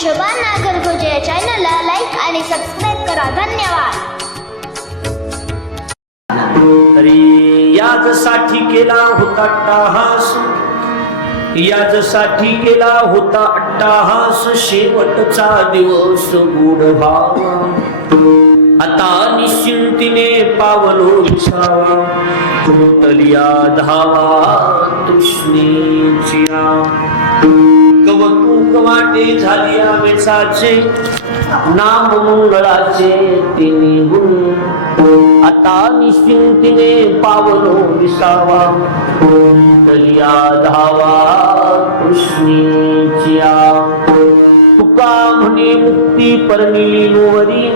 शोभा नागरगोजे या चॅनलला लाईक आणि सबस्क्राईब करा. धन्यवाद. तरी याजसाठी केला होता अट्टाहास, याजसाठी केला होता अट्टाहास, शेवटचा दिवस गूढ व्हावा, आता निश्चिंतीने पावलो विसावा, कुंतलिया धावा तृष्णेच्या. कवतूक वाटे झाली वेचाचे, नाम मंगळाचे तिन्ही गुण, आता निश्चिंतीने पावलो विसावा, कुंतलिया धावा कृष्णेच्या. तुका म्हणे मुक्ती परनिली मोवरी,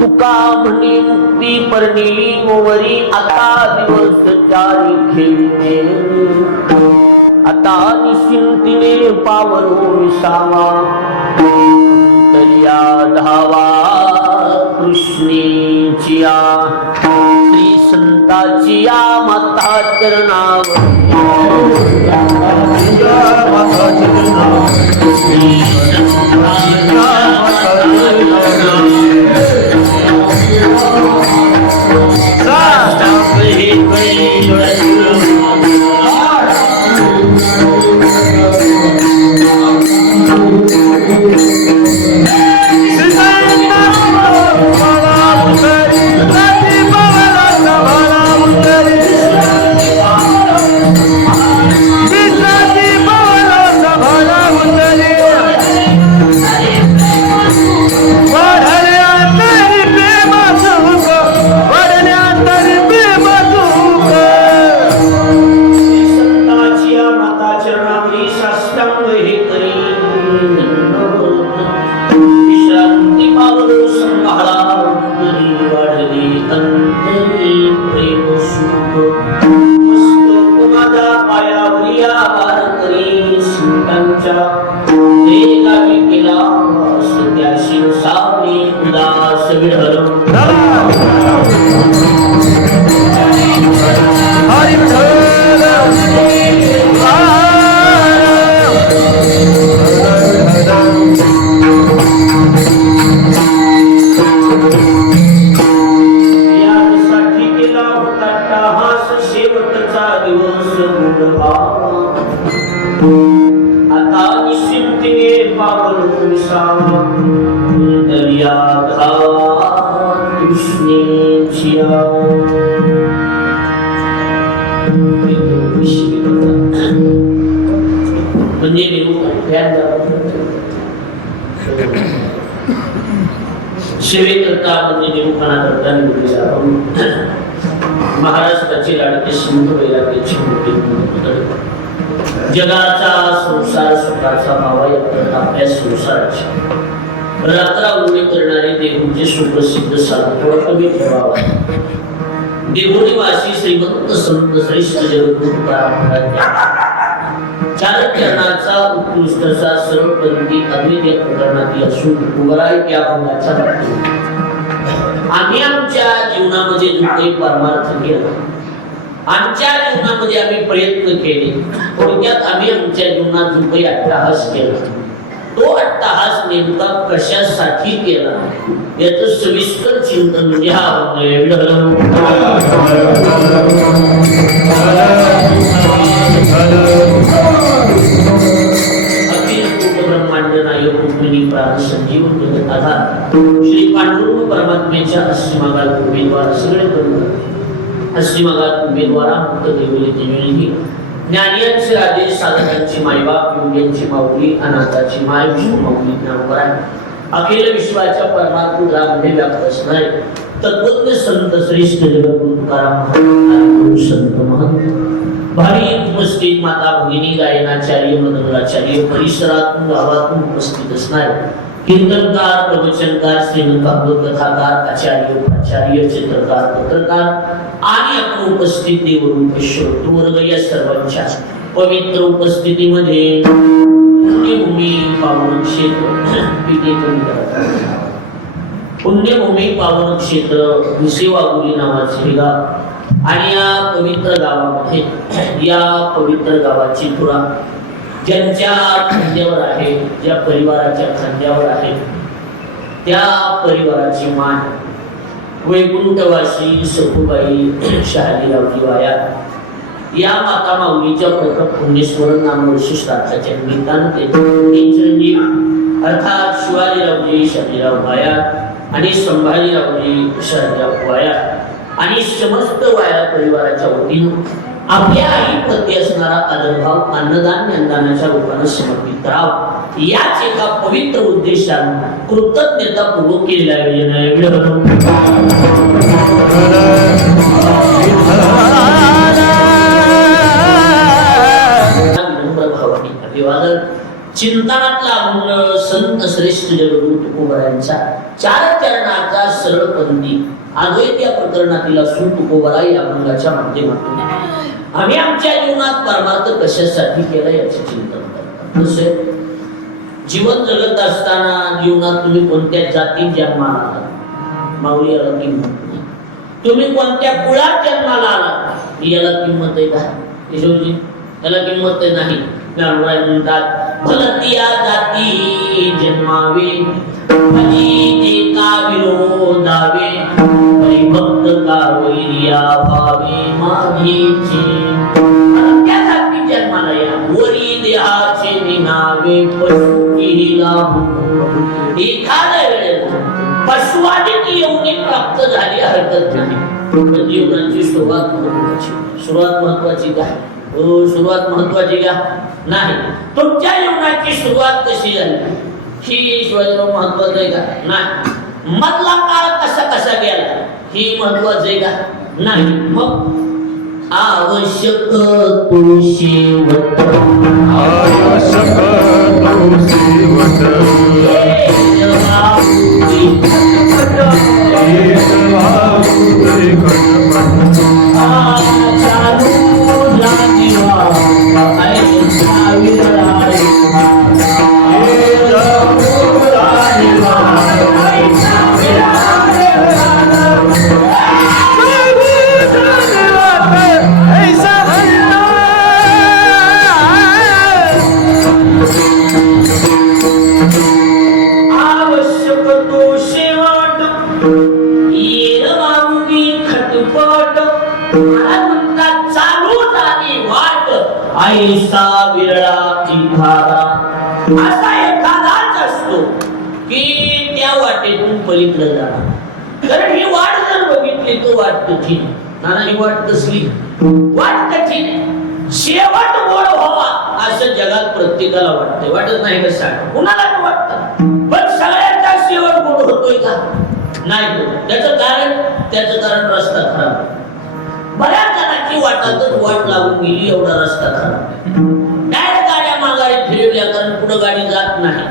तुका म्हणे मुक्ती परनिली मोवरी, आता दिवस चारी खेळणे, आता निश्चिंतीने पावलो विसावा, कुंतलिया धावा कृष्णेच्या. श्री संताची या माता चरणावर, सेवेकरता म्हणजे निरूपणा करता महाराष्ट्राचे लाडके सिंधू वैराग्याची मूर्ती, जगाचा संसार सुखाचा मावा या आपल्या संसाराची रात्रा उडी करणारे देहूचे सुप्रसिद्ध साधू कमी ठेवावा. देहुनिवासी श्रीमंत संत श्रेष्ठ जगद्गुरु चार चरणाचा उत्कृष्टचा सर्वपंथी अद्वितीय प्रकरणात असून उभराय त्या भंगाच्या आम्ही आमच्या जीवनामध्ये जो काही परमार्थ केला, आमच्या जीवनामध्ये आम्ही प्रयत्न केले, थोडक्यात आम्ही आमच्या जीवनात जो काही अट्टाहास केला, तो अट्टाहास नेमका कशासाठी केला याचं सविस्तर चिंतन म्हणजे हा ब्रह्मांड नायक रुक्मिणी प्राण संजीवन जगत आधार श्री पांडुरंग परमात्म्याच्या अस्थिमागात उमेदवार सगळे बंद अस्थिमागात उमेदवारा मुक्त देवली देवली ज्ञानियांचे राजे साधकांची मायबाप योग्यांची माऊली अनाथाची माय विष्णू माऊली ज्ञानपरायण अखिल विश्वाच्या परमात्म्यामध्ये व्याप्त असणारे तत्वज्ञ संत श्रेष्ठ जगद्गुरु तुकाराम संत महंत भारी उपस्थित माता भगिनी गायनाचार्य मदनाचार्य परिसरातून गावातून उपस्थित असणारे कीर्तनकार प्रवचनकार श्रीमंत कथाकार आचार्य प्राचार्य चित्रकार पत्रकार आणि आपण उपस्थित देवरूप श्रोतृ वर्ग या सर्वांच्या पवित्र उपस्थितीमध्ये पुण्यभूमी पावन क्षेत्र पुण्यभूमी पावन क्षेत्र विसेवागुरी नावाचे गाव आणि या पवित्र गावामध्ये या पवित्र गावाची तुरा ज्यांच्या खांद्यावर आहे, ज्या परिवाराच्या खांद्यावर आहे, त्या परिवाराची मान वैकुंठवासी सखुबाई शहाजीरावजी वाया या माता माऊलीच्या प्रथम पुण्यस्मरण नामवर्षी श्राद्धाच्या निमित्तानं त्यांचे चिरंजीव अर्थात शिवाजीरावजी शहाजीराव वाया आणि संभाजीरावजी शहाजीराव वाया आणि समस्त वाया परिवाराच्या वतीनं आपल्या आई प्रती असणारा आदरभाव अन्नदान ज्ञानदानाच्या रूपाने समर्पित करावा याच एका पवित्र उद्देशाने कृतज्ञतापूर्वक केलेल्या अभिवादन चिंतनात लागून संत श्रेष्ठ जगद्गुरु तुकोबरायांचा चार चरणाचा सरळ पंथी अद्वैत या प्रकरणातील असून तुकोबरा या अभंगाच्या माध्यमातून आम्ही आमच्या जीवनात परमार्थ कशासाठी केला याचे चिंतन करतो. जसे जीवन जगत असताना जीवनात तुम्ही कोणत्या जातीत जन्माला आलात माऊली याला किंमत नाही. तुम्ही कोणत्या कुळात जन्माला आलात याला किंमत आहे का केशवजी? याला किंमत नाही. ज्ञानराय म्हणतात भलतिया जाती जन्मावे भजी का विरोधावे भक्त का वैर्या भावे माझीचे त्या जाती जन्माला या वरी देहाचे निनावे पशुकी लाभू एखाद्या वेळेला पशुवादिक योनी प्राप्त झाली हरकत नाही. जीवनाची सुरुवात महत्वाची काय? सुरुवात महत्वाची का नाही? तुमच्या जीवनाची सुरुवात कशी झाली ही शिवाजीराव महत्वाचं आहे का नाही? मधला काळ कसा कसा गेला ही महत्वाचं आहे का नाही? मग आवश्यक तुळशीवत आवश्यक तुळशीवत ऐसा विरळा किंधारा असा एखादाच असतो की त्या वाटेतून पलीकडे जाणार. कारण ही वाट जर बघितली तर वाट कठीण. नाना ही वाट कसली? वाट कठीण. शेवट गोड व्हावा असं जगात प्रत्येकाला वाटतंय. वाटत नाही का? सांग कुणाला वाटतं. पण सगळ्यांचा शेवट गोड होतोय का? नाही होत. त्याचं कारण रस्ता खराब. बऱ्याच जणांची वाटातच वाट लागून गेली एवढा रस्ता खराब. डायरेक्ट गाड्या माघारी फिरवल्या कारण पुढे गाडी जात नाही.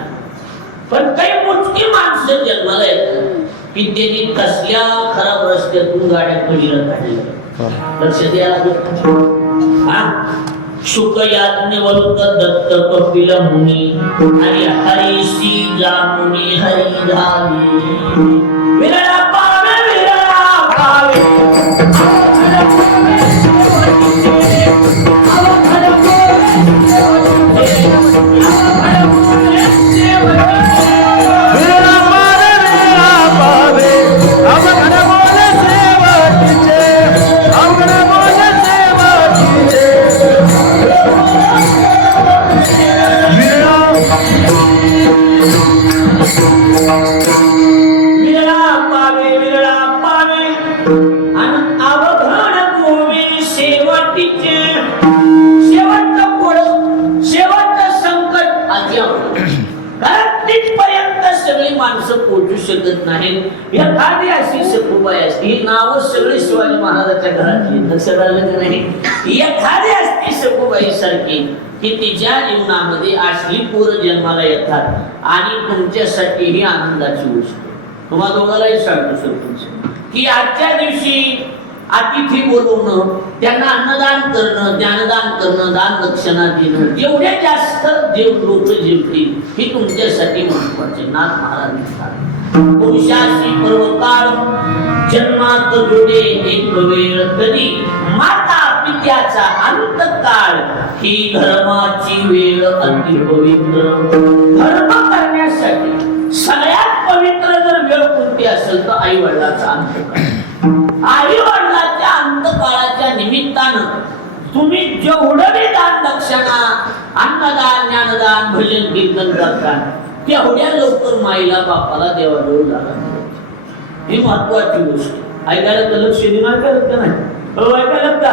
पण काही मोजकी माणसं जन्माला येतात की त्यांनी कसल्या खराब रस्त्यातून गाड्या पलीला काढल्या. लक्ष द्या. शुकयाज्ञवल्क दत्त कपिल मुनी आणि हरिसी जामुनी हरी झाली विरळा पावे विरळा भावे पोचू शकत नाही. एखादी अशी सखुबाई असती, नाव सगळे शिवाजी महाराजांच्या घरातली, लक्षात आलं की नाही? एखादी असती सखुबाई सारखी की तिच्या जीवनामध्ये असली पोरं जन्माला येतात आणि तुमच्यासाठी ही आनंदाची गोष्ट. तुम्हा दोघांनाही सांगतो सरपंच की आजच्या दिवशी अतिथी बोलवणं, त्यांना अन्नदान करणं, ज्ञानदान करणं, दान दक्षिणा देणं, जेवढे जास्त लोक जेवतील ही तुमच्यासाठी महत्वाचे. नाथ महाराज म्हणतात पुरुषाशी पर्वकाळ जन्मात जोडे एक वेळ कधी माता अंत्याचा अंतकाळ ही धर्माची वेळ अति पवित्र. धर्म करण्यासाठी सगळ्यात पवित्र जर वेळ कोणती असेल तर आई वडिलाचा अंतकाळ. आई वडिलाच्या अंतकाळाच्या निमित्तानं तुम्ही जेवढं बी दान दक्षिणा अन्नदान ज्ञानदान भजन कीर्तन करता तेवढ्या लवकर माईला बापाला देवाजवळ जागा. ही महत्वाची गोष्ट. ऐकायला तर लक्ष देणार करत नाही. हो ऐकायला का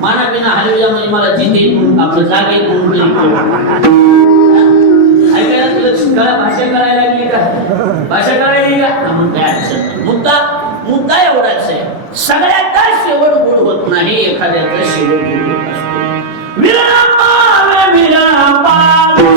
माना बिना हलविला म्हणजे मला जिथे आपलं जागे ऐकायला तर लक्ष कळा. भाषा करायला लागली का? भाषा करायला का? मग काय अडचण नाही. मुद्दा एवढाच आहे. सगळ्याचा शेवट गोड होत नाही, एखाद्याचा शेवट गोड होत असतो. विरळा पावे विरळा पावे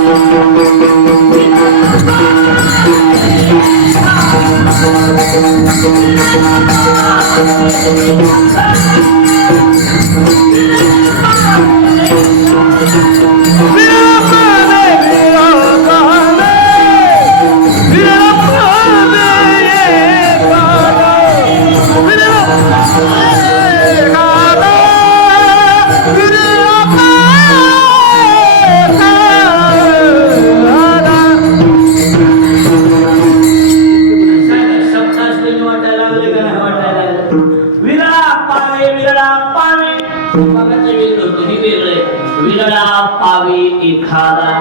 एखादा.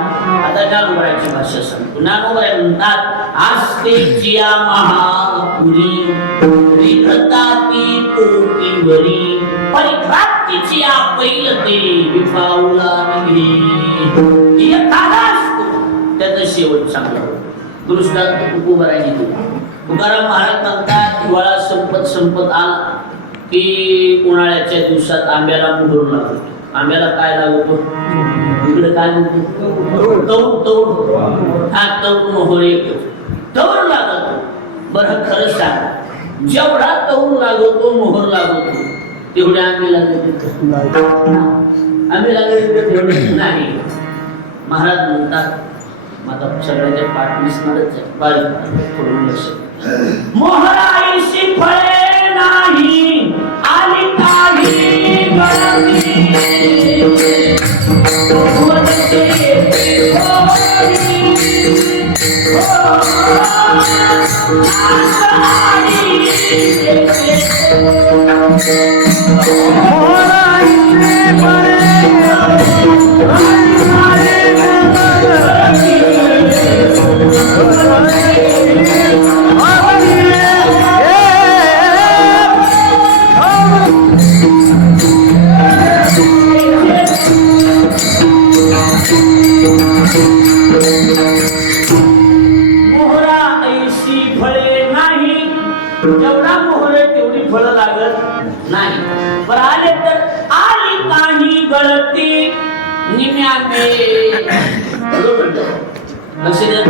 आता ज्ञानोबाची भाषा सांगतो. ज्ञानोबाई म्हणतात आस्तेचिया महापुरी विघताती कोटीवरी परिभ्रांतीची पैलते विपावला निघे. एखादा असतो त्याचा शेवट चांगला होतो. दृष्टांत तुकोबारांनी दिला. तुकाराम महाराज म्हणतात हिवाळा संपत आला की उन्हाळ्याच्या दिवसात आंब्याला मोहर लागतो. आंब्याला काय लागतो? इकडे काय म्हणतो? तौर मोहर येतो. तौर लागतो. बरं खरं सांग, जेवढा तौर लागतो मोहर लागतो तेवढे आंबे लागत आंबे लागत तेवढे नाही. महाराज म्हणतात माझा सगळ्याच्या पाठ दिसणारच आहे. बारीक थोडं लक्ष. मोहराईशी फळे नाही आली काही गळती. जेवढा मोहर तेवढी फळं लागत नाही. पण आले तर आली काही गळती निम्याने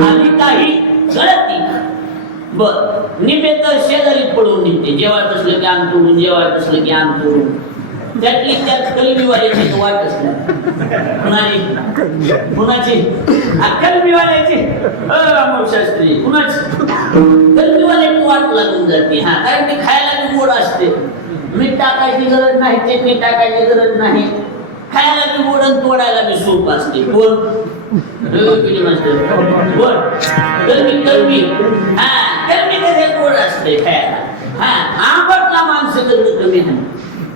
आली काही गळती. बर निमे तर शेजारी पडून निघते. जेवायला बसलं की अंग तोडून, जेवायला बसलं की अंग तोडून. त्यातली त्यात कलमीवाल्याची वाटच नाही. कुणाची कलमीवाल्याची शास्त्री कुणाची कलमीवाल्याची वाट लागून जाते. हा कारण ते खायला गोड असते. मीठ टाकायची गरज नाही, चटणी टाकायची गरज नाही. खायला बी गोड आणि तोडायला बी सोप असते. कोण कलमी हा कलमी कसे गोड असते खायला. हा आंबटला माणसं कमी आहे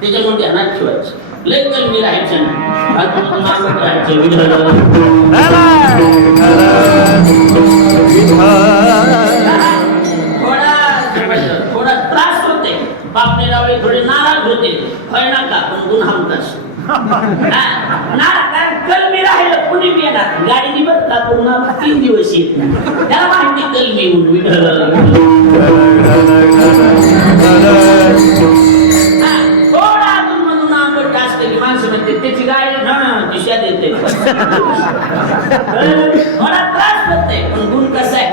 त्याच्यामुळे ध्यानात ठेवायचं. लय कलमी राहायचं थोडा त्रास होते. बापने रावळे थोडे नाराज होते. फळ नका पण गुन्हा हमतास कलमी राहिलं कुणी बी येणार गाडीने बसला पुन्हा 3 दिवस येत नाही. त्याला माहिती कलमी म्हणून. माणसं म्हणते त्याची गाडी दिशा देते. मला त्रास होते पण गुण कसा आहे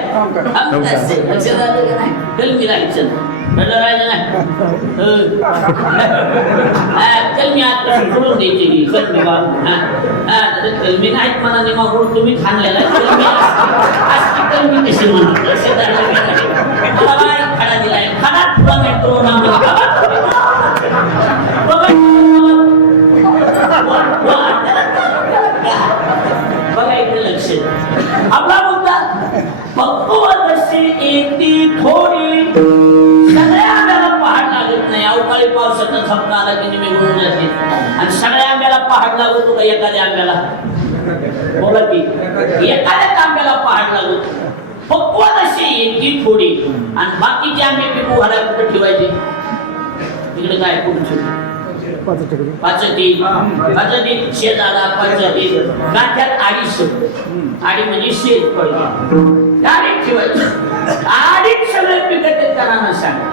लक्षात आलं का नाही? कलमी राहायचं राहिलं नाही. कलमी आता सोडून द्यायची कलमी कलमी नाहीत मला निमा म्हणून तुम्ही खाल्लेला कलमी कशी म्हणून लक्षात आलं का नाही? मला बारीक खाडा दिलाय. खाडात तुला मेट्रो आपला मुद्दा पक्वत अशी एकी थोडी सगळ्या आंब्याला पहाड लागत नाही. अवकाळी पावसाचा झपका आला की निघून जाते आणि सगळ्या आंब्याला पहाड लागतो का एखाद्या आंब्याला? बोला की एखाद्याच आंब्याला पहाड लागतो. पक्वत अशी एकी थोडी आणि बाकीचे आंबे पिकू घालायला कुठे ठेवायचे? तिकडे काय कुठे पाचटी शेताला पाचटी गाठ्यात आडी म्हणजे शेत पडली आडीत ठेवायचं. आडीत सगळे पिकत येत त्यांना सांगा.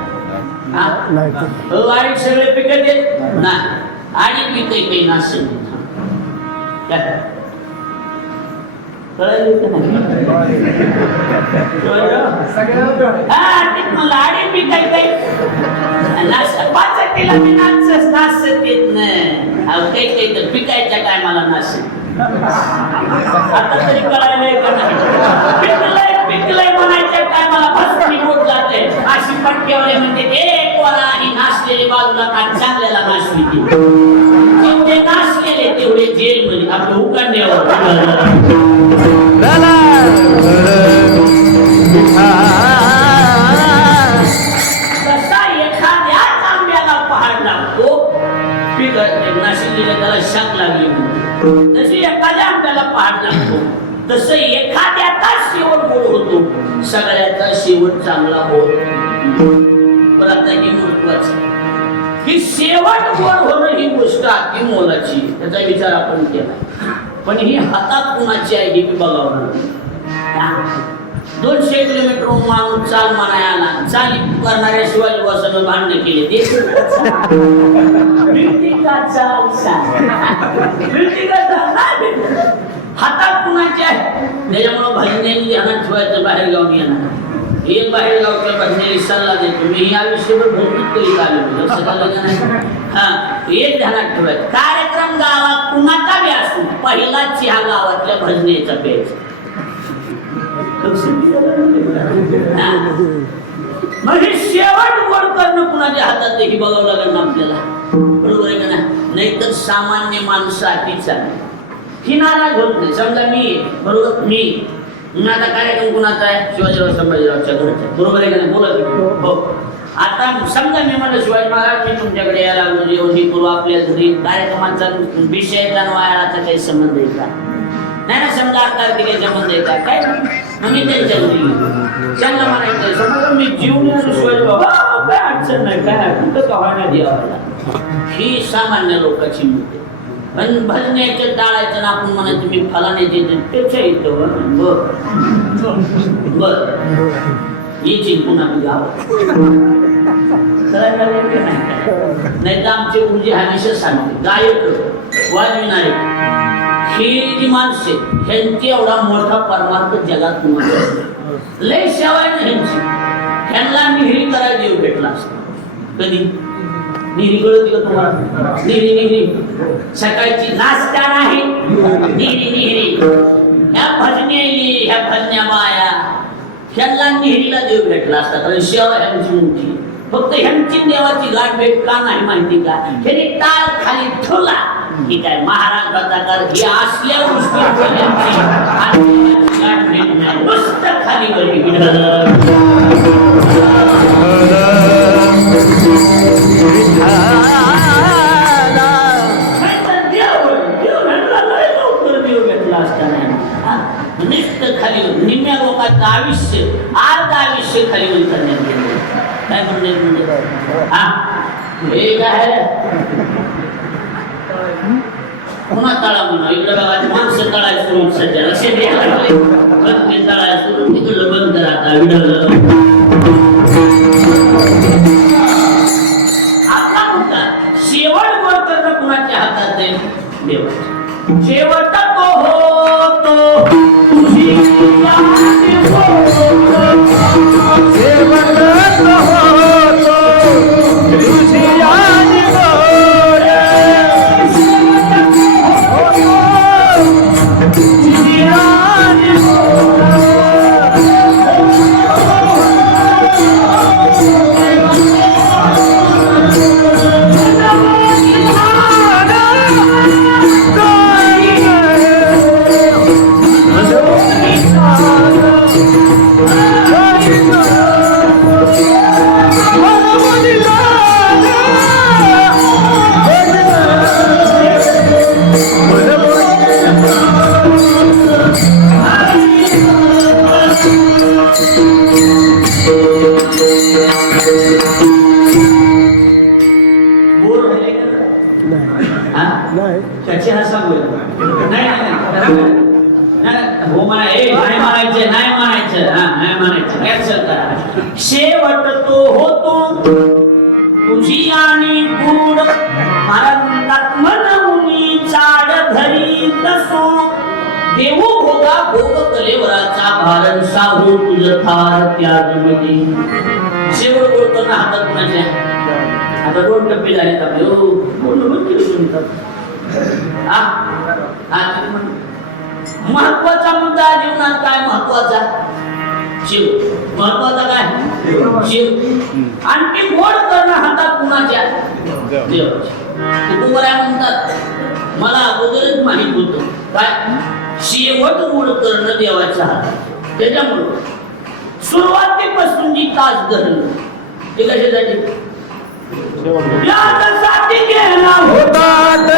आडीत सगळे पिकत येत ना आडी पिकही काही नासेल आडी पिकाय काही पाचटीला मी नाचत येत नाही. काही काही तर पिकायच्या काय मला नाच आता तरी कळायला का नाही? पिकलंय म्हणायच्या काय मला भस्मी होत जाते. अशी पटकेवळे म्हणते एक वाला आणि नाचलेली बाजूला का चांगल्याला नाचली ते नाचलेले तेवढे जेल मध्ये आपलं उकांड्यावर कसा एखाद्याच आंब्याला पहाड लागतो नाशिकला त्याला शाक लागली. तशी एखाद्या आंब्याला पहाड लागतो तसं एखाद्याचा शेवट गोड होतो, सगळ्याचा शेवट चांगला होत. पण आता ही महत्वाचं की शेवट गोड होणं ही गोष्ट अति मोलाची, त्याचा विचार आपण केला. पण ही हातात कुणाची आहे हे मी बघावं. 200 किलोमीटर माणूस चाल म्हणायला चाल करणाऱ्या शिवाजी वासानं भांडण केले ते हातात कुणाचे आहे. त्याच्यामुळे भजनेली ध्यानात ठेवायचं बाहेर गावून येणार. एक बाहेर गावच्या भजनेली सल्ला देतो मी आयुष्यभर भजनीत कधी आलो लक्षात आलं का नाही? हा एक ध्यानात ठेवायचं. कार्यक्रम गावात कुणाचा बी असतो पहिलाच ह्या गावातल्या भजनेचा पेच म्हणजे शेवट गोड करणं कुणाच्या हातात ही बघावं लागेल ना आपल्याला. बरोबर आहे का नाही? तर सामान्य माणसं अतिच ही नाराज होत नाही. समजा मी बरोबर मी आता कार्यक्रम कुणाचा आहे? शिवाजीराव संभाजीरावच्या घरचा. बरोबर आहे का नाही? बोला हो. आता समजा मी म्हणलं शिवाजी महाराज मी तुमच्याकडे यायला लागलो जेवण करू आपल्या घरी कार्यक्रमाचा विषय वायाचा काही संबंध आहे का? नाही ना. समजा आता काही संबंध आहे का? काय मग मी त्यांच्या घरी त्यांना म्हणायचं समजा मी जीवन शिवाजी बाबा काय अडचण नाही काय कुठं कव्हायला द्यावायला. ही सामान्य लोकांची मुद्दे. पण भजण्याचं टाळायचं ना आपण म्हणायचं मी फलाने देते त्याच्या इथं बर येतील पुन्हा गाव नाही तर आमचे गुरुजी हमेशा सांगते गायक वाजविणारे ही जी माणसे ह्यांची एवढा मोठा परमार्थ जगात लय सेवा आहे ना ह्यांची. ह्यांना निहिरी करायला देव भेटला असता कधी निहिरी कळत का तुम्हाला? निहिरी सकाळची नाश्ता नाही निहिरी ह्या भजनेली ह्या भजन्या माया ह्यांना निहिरीला देव भेटला असता कारण सेवा ह्यांची मोठी. फक्त ह्यांची देवाची गाठ भेट का नाही माहिती का? ह्यांनी टाळ खाली ठेवला की काय महाराज प्रताकार ही असल्या गोष्टी नुसतं खाली करी खाली निम्म्या लोकांचं आयुष्य अर्ध आयुष्य खाली करण्यात गेलं. काय म्हणजे हा हे काय पुन्हा तळा म्हणा इकडे बघा माणसं तळाय सुरू सध्या लक्ष द्यायला तळाय सुरू तिकडलं बंद करा आता विडवलं. आपला मुद्दा शेवट गोड करणं कुणाच्या हातात आहे? देवाच्या. शेवट तो होतो तुझी हो म्हणा, नाही म्हणायचं, नाही म्हणायचं, हा नाही म्हणायचं, कॅन्सल करा. शेवट तो होतो तुझी आणि गुण महाराजांत म्हणून चाड धरी तसो देऊ भोगा भोग कलेवराचा भारण साहू तुझ थार त्यागमध्ये. शेवट बोलतो ना हातात कुणाच्या, आता 2 टप्पे झाले आपले. हो बोलून महत्वाचा मुद्दा जीवनात काय महत्वाचा? शिव. महत्वाचा काय? शिव. आणखी गोड करणं हातात कुणाच्या? देवाच्या. तुम्हाला म्हणतात मला अगोदरच माहित होतं काय? शेवट गोड करणं देवाच्या हातात. त्याच्यामुळं सुरुवातीपासून जी तास धरणं ते कशासाठी? यासाठी गेला होतात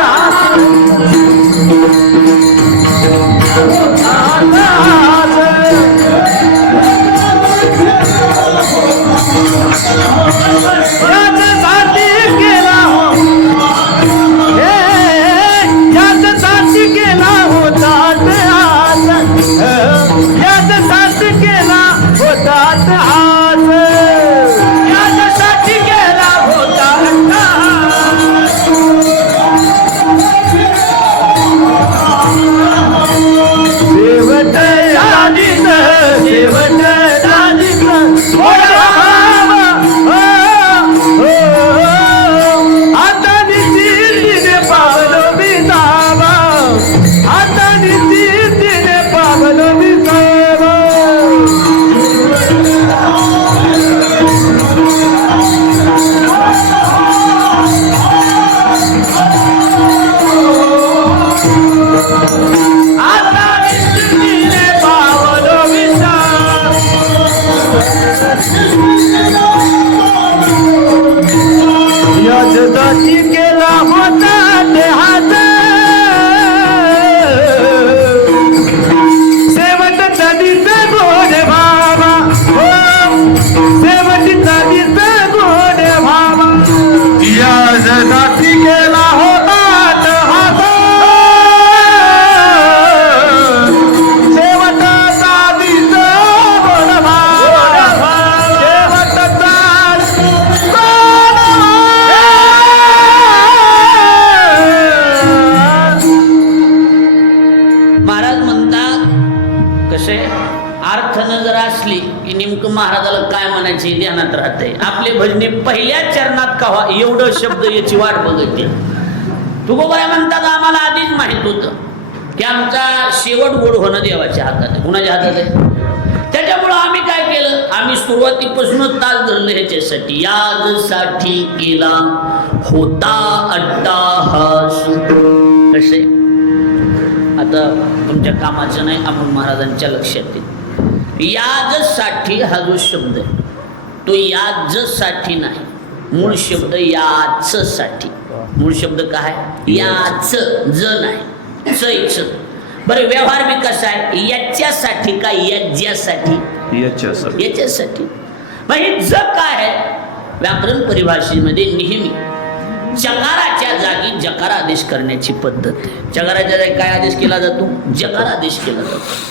महाराजाला काय म्हणायचे ध्यानात राहते. आपले भजने पहिल्या चरणात कवा एवढं शब्द याची वाट बघते. तुकोबाई म्हणतात आम्हाला आधीच माहित होतं की आमचा शेवट गोड होणं देवाच्या हातात आहे. कुणाच्या हातात आहे? त्याच्यामुळं आम्ही काय केलं, आम्ही सुरुवातीपासूनच तास धरलं ह्याच्यासाठी. याजसाठी केला होता अट्टाहास. कसे आता तुमच्या कामाचं नाही, आपण महाराजांच्या लक्षात येईल. याजसाठी हा जो शब्द आहे तो याजसाठी नाही, मूळ शब्द याच साठी. मूळ शब्द काय? याच, ज नाही, च. बरं व्यवहार बी कसा आहे? याच्यासाठी का याच्यासाठी? याच्यासाठी. मग हे ज काय आहे? व्याकरण परिभाषेमध्ये नेहमी चकाराच्या जागी जकार आदेश करण्याची पद्धत आहे. चकाराच्या जागी काय आदेश केला जातो? जकार आदेश केला जातो.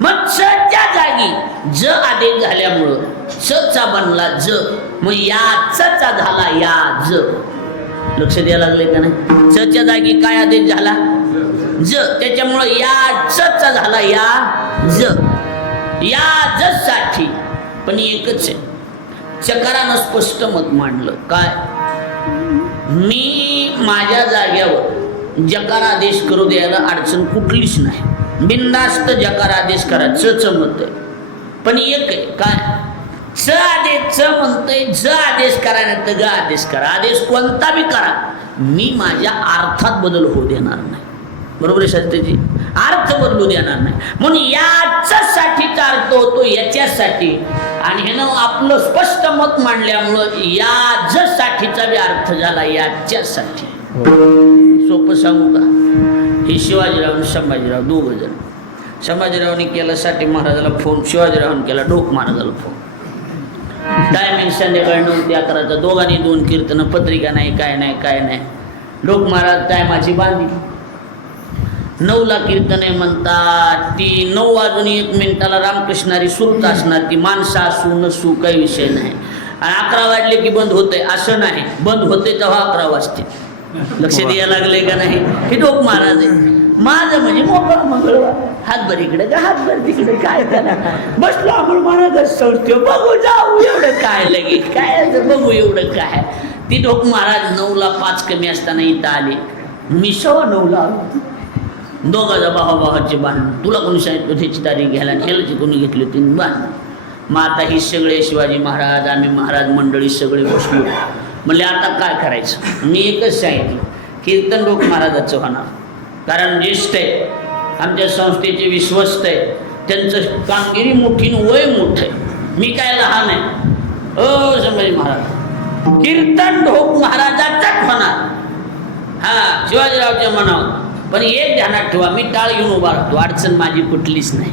मग च्या जागी ज आदेश झाल्यामुळं चा बनला ज, मग याचा झाला या ज. लक्ष द्यायला लागले का नाही? च्या जागी काय आदेश झाला? ज. त्याच्यामुळं याचा झाला या ज. या ज साठी पण एकच आहे. चकारानं स्पष्ट मत मांडलं काय? मी माझ्या जाग्यावर जकार आदेश करू द्यायला अडचण कुठलीच नाही. बिंदास्त जकार आदेश करा. च मत आहे पण एक आहे काय? च आदेश च म्हणतोय, ज आदेश करा नाही तर ग आदेश करा. आदेश कोणता बी करा, मी माझ्या अर्थात बदल होऊ देणार नाही. बरोबर आहे शास्त्रीजी? अर्थ बदलू देणार नाही. म्हणून याच्यासाठीचा अर्थ होतो याच्यासाठी, आणि ह्यानं आपलं स्पष्ट मत मांडल्यामुळं याच्यासाठीचा बी अर्थ झाला याच्यासाठी. सोपं सांगू का? हे शिवाजीराव आणि संभाजीराव दोघं जण. संभाजीरावने केला साठी महाराजाला फोन, शिवाजीरावांनी केला ढोक महाराजाला फोन. टायमिंग संध्याकाळी 9 ते 11चा. दोघांनी 2 कीर्तन, पत्रिका नाही, काय नाही. ढोक महाराज टायमाची बांधली. 9ला कीर्तने म्हणतात, ती 9 वाजून 1 मिनिटाला रामकृष्णारी सुरूच असणार, ती माणसं असू नसू काही विषय नाही. आणि 11 वाजले की बंद होते असं नाही, बंद होते तेव्हा 11 वाजते. लक्ष द्यायला लागले का नाही? हे डोक महाराज आहे माझं, म्हणजे मोकळा मंगळवार, हातभर इकडे का हातभर तिकडे, काय करा बसलो आपण महाराज संस्थेव, बघू जाऊ एवढं काय लगे काय बघू एवढं काय. ती डोक महाराज 9ला 5 कमी असताना इथं आले, मी 9:15 आलो. दोघाचा भावाभावाचे बांधणं, तुला कोणी सांगितलं त्याची तारीख घ्यायला, ह्यालाची कोणी घेतली होती बांधणं. मग आता ही सगळे शिवाजी महाराज आम्ही महाराज मंडळी सगळे बसलो. म्हणले आता काय करायचं? मी एकच सांगितलं, कीर्तन डोक महाराजाचं होणार, कारण ज्येष्ठ आहे, आमच्या संस्थेचे विश्वस्त आहे, त्यांचं कामगिरी मोठी वय मोठं आहे, मी काय लहान आहे. ओ संभाजी महाराज कीर्तन ढोक महाराजाचाच होणार. हा शिवाजीरावच्या मनावर, पण एक ध्यानात ठेवा, मी टाळ घेऊन उभा राहतो, अडचण माझी कुठलीच नाही,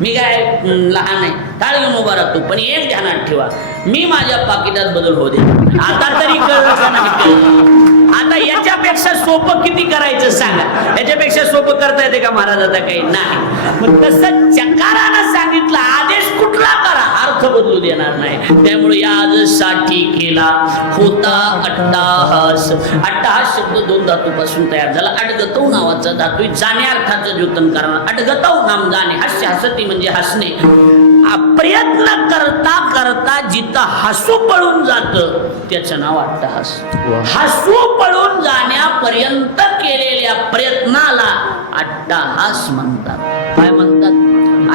मी काय लहान आहे, टाळ घेऊन उभा राहतो. पण एक ध्यानात ठेवा, मी माझ्या पाकिटात बदल होऊ दे. आता तरी कळलं का नाही? आता याच्यापेक्षा सोपं किती करायचं सांगा, याच्यापेक्षा सोपं करता येते का महाराज? आता काही नाही. मग तसं चकारानं सांगितलं, आदेश कुठला करा, अर्थ बदलू देणार नाही. त्यामुळे याजसाठी केला होता अट्टाहास. अट्टाहास शब्द 2 धातूपासून तयार झाला. अडगतव नावाचा धातू, जाणे अर्थाचं द्योतन करणार. अडगतव नाम जाणे, हास्य हसती म्हणजे हसणे. प्रयत्न करता करता जिथं हसू पळून जातं त्याचं नाव अट्टहास. हसू पळून जाण्यापर्यंत केलेल्या प्रयत्नाला अट्टहास म्हणतात. काय म्हणतात?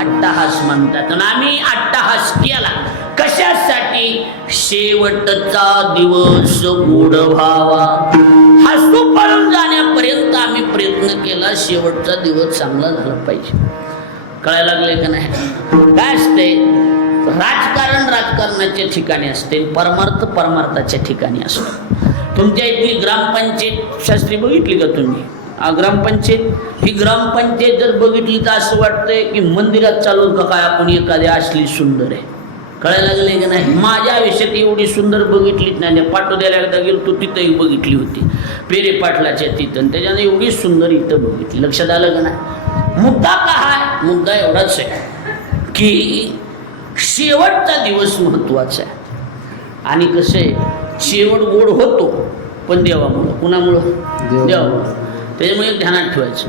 अट्टहास म्हणतात. आणि आम्ही अट्टहास केला कशासाठी? शेवटचा दिवस गोड व्हावा. हसू पळून जाण्यापर्यंत आम्ही प्रयत्न केला, शेवटचा दिवस चांगला झाला पाहिजे. कळायला लागले का नाही? काय असते? राजकारण राजकारणाच्या ठिकाणी असते, परमार्थ परमार्थाच्या ठिकाणी असतो. तुमच्या इथली ग्रामपंचायत शास्त्री बघितली का तुम्ही? ग्रामपंचायत, ही ग्रामपंचायत जर बघितली तर असं वाटतंय की मंदिरात चालून का काय आपण एखादी असली सुंदर आहे. कळायला लागले का नाही? माझ्या आयुष्यात एवढी सुंदर बघितलीच नाही. पाटोद्याला एकदा गेलो तो तिथंही बघितली होती, पेरे पाटलाच्या तिथं, त्याच्यानं एवढी सुंदर इथं बघितली. लक्षात आलं का नाही? मुद्दा काय? मुद्दा एवढाच आहे की शेवटचा दिवस महत्वाचा आहे. आणि कसं आहे, शेवट गोड होतो पण देवामुळं. कुणामुळं? देवामुळं. त्याच्यामुळे ध्यानात ठेवायचं,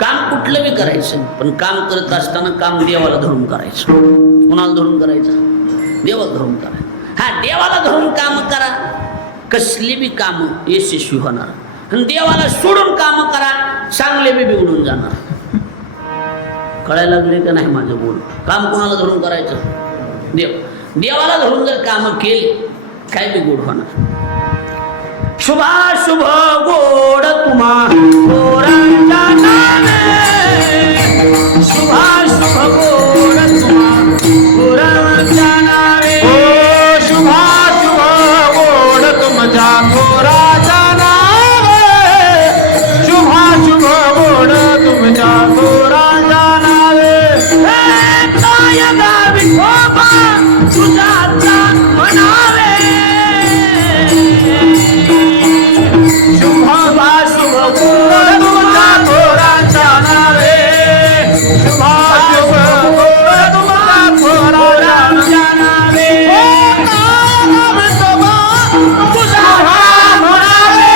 काम कुठलं बी करायचं, पण काम करत असताना काम देवाला धरून करायचं. कुणाला धरून करायचं? देवाला धरून करा. हा, देवाला धरून काम करा, कसली बी काम यशस्वी होणार. आणि देवाला सोडून काम करा, चांगले बी बिघडून जाणार. कळायला लागले का नाही माझं बोल? काम कोणाला धरून करायचं? देव. देवाला धरून जर काम केली काय बी गोड होणार. शुभाशुभ गोड तुम्हा गोरांच्या नावे, शुभाशुभ गोड तुम्हा गोरांच्या नावे. ओ शुभाशुभ गोड तुमच्या गोराच्या नावे, शुभाशुभ गोड तुमच्या गोराच्या नावे. काय गावी शोभा तुझाचा म्हणावे, शुभाशुभ गोड तुमच्या गोराच्या नावे, शुभाशुभ गोड तुमच्या गोराच्या नावे. तुझा म्हणावे,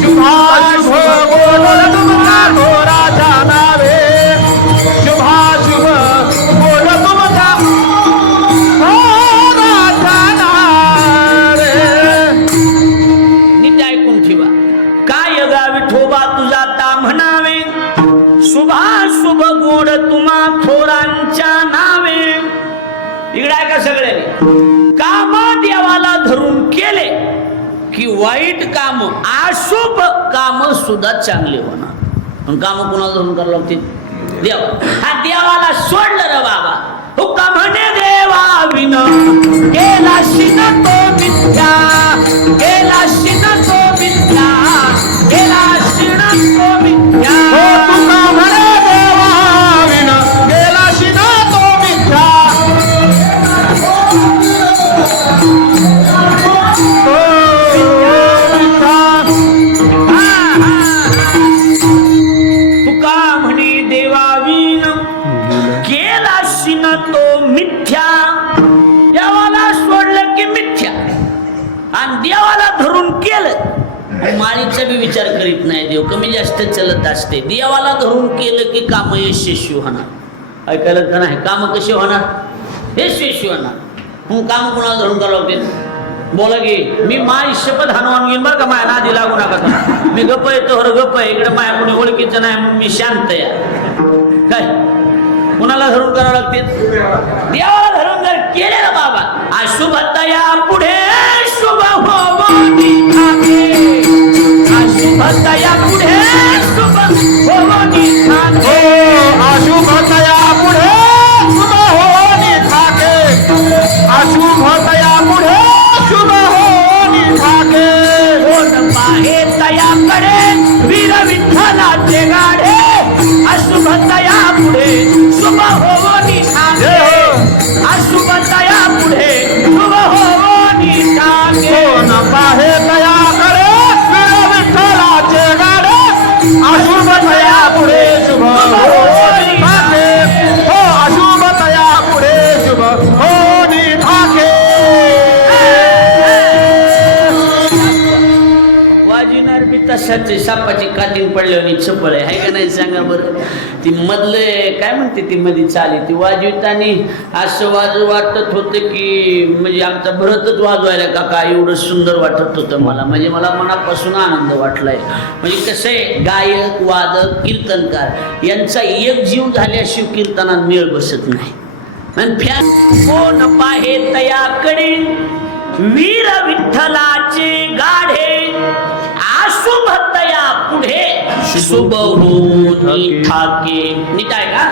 शुभाशुभ गोड तुमच्या गोराच्या नावे, शुभाशुभ गोड तुमच्या गोराच्या नावे. नीट ऐकून ठेवा. काय गावी ठोबा तुझा ता म्हणावे, शुभाशुभ गोड तुम्हा थोरांच्या नावे. इकडे ऐका सगळे, काम देवाला धरून केले की वाईट काम, अशुभ काम सुद्धा चांगले होणार. पण काम कोणाला धरून करावं लागतील? देव. हा, देवाला सोडलं रे बाबा, हुक्का म्हणे देवा विन केला शिन तो मिथ्या, केला शिन तो मिथ्या, केला शिन तो मिथ्या. तुका म्हणे देवा विन गेला शिना तो मिथ्या, तो मिथ्या. माळीचा बी विचार करीत नाही देव, कमी जास्त चलत असते. देवाला धरून केलं की काम यशस्वी होणार. ऐकायला का नाही? काम कसे होणार? यशस्वी होणार. मग काम कुणाला धरून करावं लागते? बोला की मी माय शपथ हाणून घेईन बरं का, माया नादी लागू नका तुम्ही. मी गप्प येतो हर गप्प आहे, इकडे माया कोणी ओळखीचं नाही म्हणून मी शांत आहे. काय कुणाला धरून करावं लागते? देवाला धरून जर केले ना बाबा, अशुभतया पुढे शुभ होवोनी ठाके, अशुभतया पुढे शुभ होवोनी ठाके, अशुभतया पुढे शुभ होनी ठाके, अशुभतया पुढे शुभ होनी ठाके. कोण पाहे तयाकडे वीर विठ्ठलाचे गाढे, अशुभतया पुढे शुभ होवोनी ठाके, अशुभतया पुढे शुभ होवोनी ठाके. कोण पाहे तयाकडे वीर विठ्ठलाचे गाडे, अशुभतया पुढे शुभ होनी ठाके. हो अशुभतया पुढे शुभ होनी ठाके. वाजविणार बी तशाचे सापाची कातीन पडल्याने चपळ आहे, हाय का नाही सांगा बरं. ती मधले काय म्हणते ती मध्ये चाली ती वाजविताना असं वाटत होतं की म्हणजे आमचा भरतच वाजवायला का काय, एवढं सुंदर वाटत होतं मला. म्हणजे मला मनापासून आनंद वाटलाय. म्हणजे कसं आहे, गायक वादक कीर्तनकार यांचा एक जीव झाल्याशिवाय कीर्तनात मेळ बसत नाही. कोण पाहे तयाकडे वीर विठ्ठलाचे गाढे, अशुभतया पुढे शुभ होनी ठाके. नीट आहे का?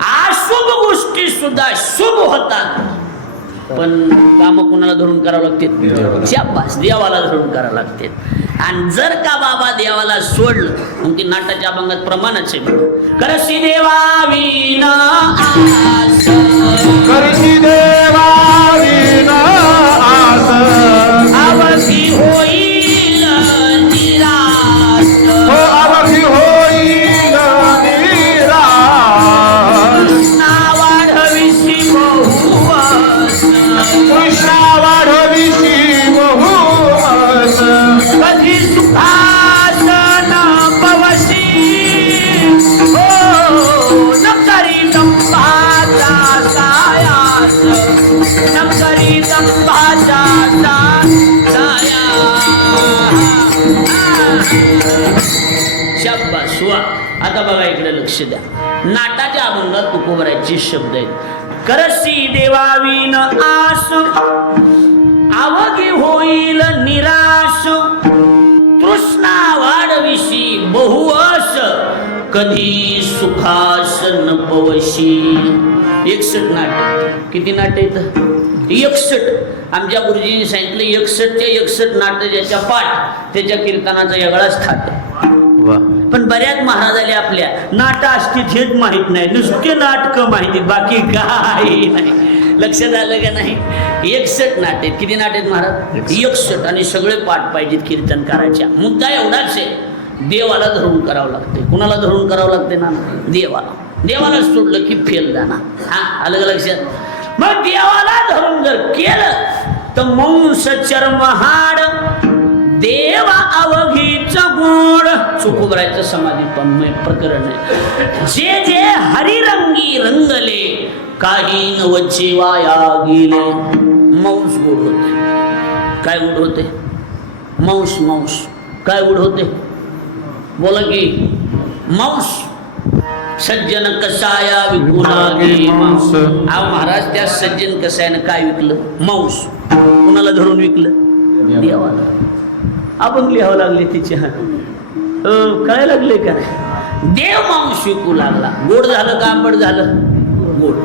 अशुभ गोष्टी सुद्धा शुभ होतात, पण काम कुणाला धरून करावं लागते? शाबास, देवाला धरून करावं लागते. आणि जर का बाबा देवाला सोडलं मग ती नाटाच्या अभंगात प्रमाणच आहे. करशी देवा विना आस, करशी देवा विना आस, अवधी होईल निराश, हो अवधी होईल निराश. कृष्णा वाढविशी बहुवस, कृष्णा वाढविशी बहुवस, कधी सुखासन पवशी, हो नकरी दंबाचा सायास, नकरी दंबाचा साया. शाबास वा. आता बघा इकडे लक्ष द्या. नाटाच्या अभंगात तुकोबरायचे शब्द आहेत. करसी देवावीन आस, अवघी होईल निराश, तृष्णा वाढविशी बहुवस, कधी सुखास न पवशी. 61 नाटक. किती नाटक आहेत? 61. आमच्या गुरुजींनी सांगितलं 61च्या 61 नाटक ज्याच्या पाठ त्याच्या कीर्तनाचा वेगळाच थाट आहे. पण बऱ्याच महाराजाले आपल्या नाटक असतील हेच माहित नाही, नुसते नाटकं माहिती, बाकी काही नाही. लक्षात आलं का नाही? 61 नाटे. किती नाटेत महाराज? 61. आणि सगळे पाठ पाहिजेत कीर्तनकाराच्या. मुद्दा एवढाच आहे, देवाला धरून करावं लागते. कुणाला धरून करावं लागते ना? देवाला. देवाला सोडलं की फेल जाणार. हा आलं का लक्षात? मग देवाला धरून जर केलं तर मांस चर्म हाड, देवा अवघीच गोड. चुकोबरायचं समाधी प्रकरण आहे. जे जे हरिरंगी रंगले, काही नवचे वाया गेले. मांस गोड होते. काय गोड होते? मांस. मांस काय गोड होते? बोला की मांस. सज्जन कसाया विकू लागे मांस. अहो महाराज, त्या सज्जन कसायानं काय विकलं? मांस. कुणाला धरून विकलं? देवाला. आपण लिहावं लागले तिच्या, काय लागले का? देव मांस विकू लागला. गोड झालं का आंबट झालं? गोड.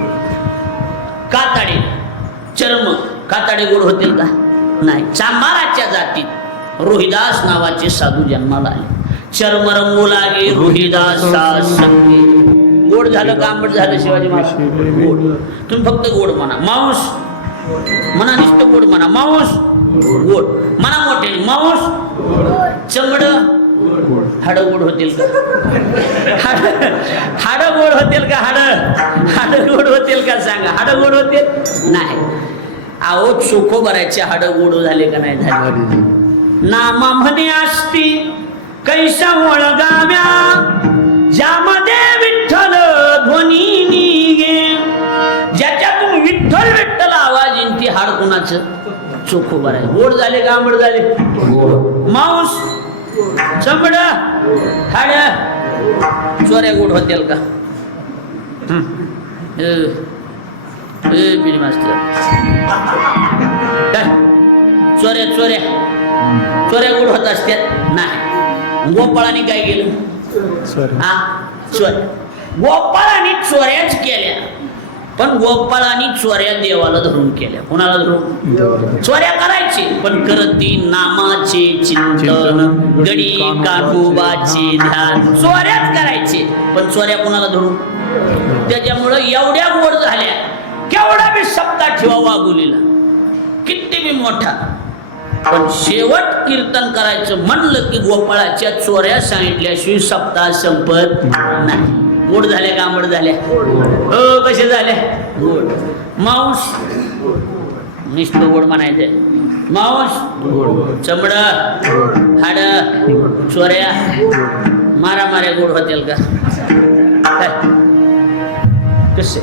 काताडे चर्म, काताडे गोड होतील का? नाही. चांभाराच्या जातीत रोहिदास नावाचे साधू जन्माला आले. चर्म रंगू लागे रोहिदासा संगे. गोड झालं का आंबट झालं? शिवाजी महाराज गोड. तुम्ही फक्त गोड म्हणा. मांस म्हणा, नुसतं गोड म्हणा. मांस गोड म्हणा, मोठे मांस. चमड हाड गोड होतील का? हाड गोड होतील का? हाड गोड होतील का? सांगा. हाड गोड होतील? नाही. अहो चोखोबराचे हाड गोड झाले का नाही झाले? नामा म्हणे असती कैसा ओळगाव्या ज्यामध्ये विठ्ठल ध्वनी निघे ज्याच्यातून विठ्ठल विठ्ठल आवाज येईन ती हाड कोणाचं चोखोबर आहे. गोड झाले का आंबट झाले? मांस चमड हाड चोऱ्या गोड होतील का? बिली मास्तर काय चोऱ्या चोऱ्या चोऱ्या गोड होत असत्यात नाही. गोपाळाने काय केलं? हा चोऱ्या गोपाळाने चोऱ्याच केल्या पण गोपाळाने चोऱ्या देवाला धरून केल्या. कोणाला धरून? चोऱ्या करायची पण करत ती नामाचे चिंतन गडी काठोबाचे ध्यान चोऱ्याच करायचे पण चोऱ्या कोणाला धरून? त्याच्यामुळं एवढ्या गोड झाल्या केवढा बी सप्ताह ठेवा वागुलीला किती बी मोठा पण शेवट कीर्तन करायचं म्हणलं की गोपाळाच्या चोऱ्या सांगितल्याशिवाय सप्ताह संपत नाही. गोड झाल्या का आंबट झाल्या? हो कशा झाल्या? गोड. मांस नुसतं गोड म्हणायचं. मांस चमड हाड चोऱ्या मारामाऱ्या गोड होतील का? काय कसे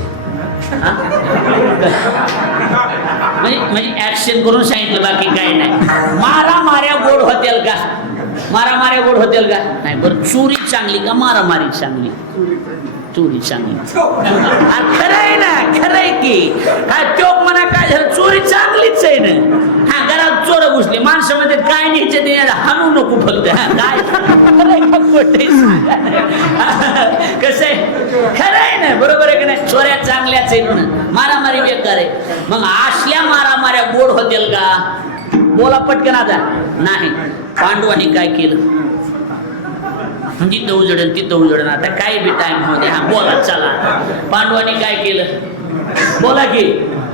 म्हणजे ऍक्शन करून सांगितलं बाकी काही नाही. मारामाऱ्या गोड होतील का? मारामाऱ्या गोड होतील का? नाही. बरं चोरी चांगली का मारामारी चांगली? चोरी चांगली. खरं आहे ना, खरं आहे की काय चोक म्हणा काय झालं चोरी चांगलीच आहे ना. हा घरात चोर घुसली माणसामध्ये काय न्यायचे ते हाणू नको फक्त. काय कसं आहे? खरं आहे ना, बरोबर आहे की नाही? चोऱ्या चांगल्याच आहे म्हणून मारामारी बेकार आहे. मग असल्या मारामाऱ्या गोड होतील का? बोला पटकन आता. नाही. पांडवांनी काय केलं? जिथं उजडन तिथं उजडन. आता काही बी टाइम मध्ये हा बोला चला. पांडवांनी काय केलं? बोला की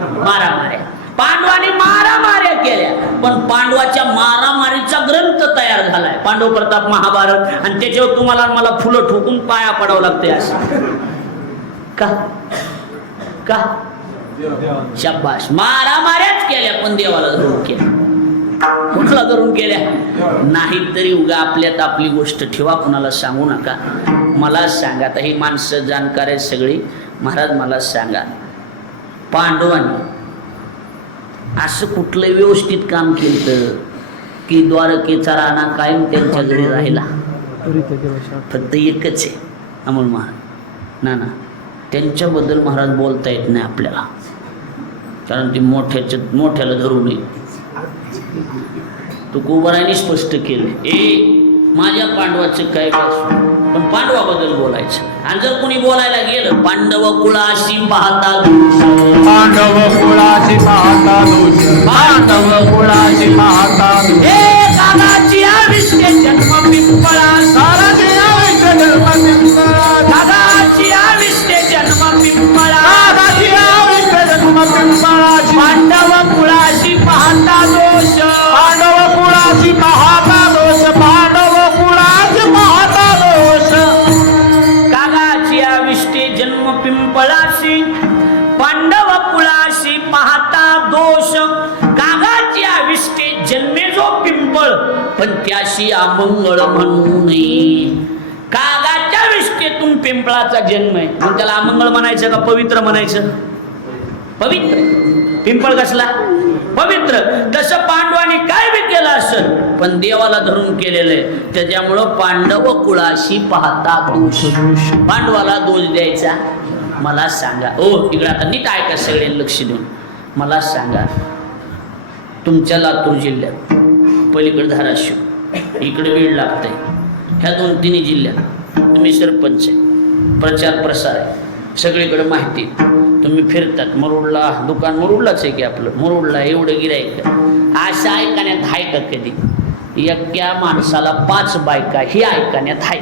मारामाऱ्या. पांडवांनी मारामाऱ्या केल्या पण पांडवाच्या मारामारीचा ग्रंथ तयार झालाय पांडव प्रताप महाभारत आणि त्याच्यावर तुम्हाला मला फुलं ठोकून पाया पडावं लागतंय असं का? का? शाबास. मारामाऱ्याच केल्या पण देवाला धरून केल्या. कुठला धरून केल्या? नाही तरी उगा आपल्यात आपली गोष्ट ठेवा, कुणाला सांगू नका. मला सांगा. आता ही माणसं जाणकार आहेत सगळी. महाराज मला सांगा पांडवांनी असं कुठलं व्यवस्थित काम केलं की द्वारकेचा राणा कायम त्यांच्या घरी राहिला? फक्त एकच आहे अमोल महाराज. ना त्यांच्याबद्दल महाराज बोलता येत नाही आपल्याला कारण ती मोठ्याला धरू नये. तुकोबाराने स्पष्ट केलं माझ्या पांडवाचं काय पण पांडवाबद्दल बोलायचं. आणि जर कोणी बोलायला गेलं पांडव कुळाशी पाहता पांडव कुळाची पाहता दोष पांडव कुळाची पाहता कागाची आविष्टे जन्म पिंपळा कागाची आविष्टे जन्म पिंपळा कागाची आविष्टे जन्म पिंपळा कागाची आविष्टे जन्म पिंपळा पांडव कुळाशी पाहता दोष पांडव कुळाची पाहता दोष पांडव कुळाची पाहता दोष कागाची आविष्टे जन्म पिंपळाशी पांडव कुळाशी पाहता दोष कागाची आविष्टे जन्मे जो पिंपळ पण त्याशी अमंगळ म्हणू नये. कागाच्या विष्टेतून पिंपळाचा जन्म आहे मग त्याला अमंगळ म्हणायचं का पवित्र म्हणायचं? पवित्र. पिंपळ कसला? पवित्र. तसं पांडवांनी काय बी केलं असेल पण देवाला धरून केलेलं आहे त्याच्यामुळं पांडव कुळाशी पाहता दोष. पांडवाला दोष द्यायचा. मला सांगा इकडे आता नीट ऐका सगळे लक्ष देऊन. मला सांगा तुमच्या लातूर जिल्ह्यात पलीकडे धाराशिव इकडे बीड लागतंय ह्या 2-3 जिल्ह्यात तुम्ही सरपंच आहे प्रचार प्रसार आहे सगळीकडे माहिती तुम्ही फिरतात. मुरुडला दुकान मुरुडलाच आहे की आपलं मुरुडला एवढं गिराईक अशा ऐकण्यात आहे का कधी एका माणसाला 5 बायका ही ऐकण्यात आहे?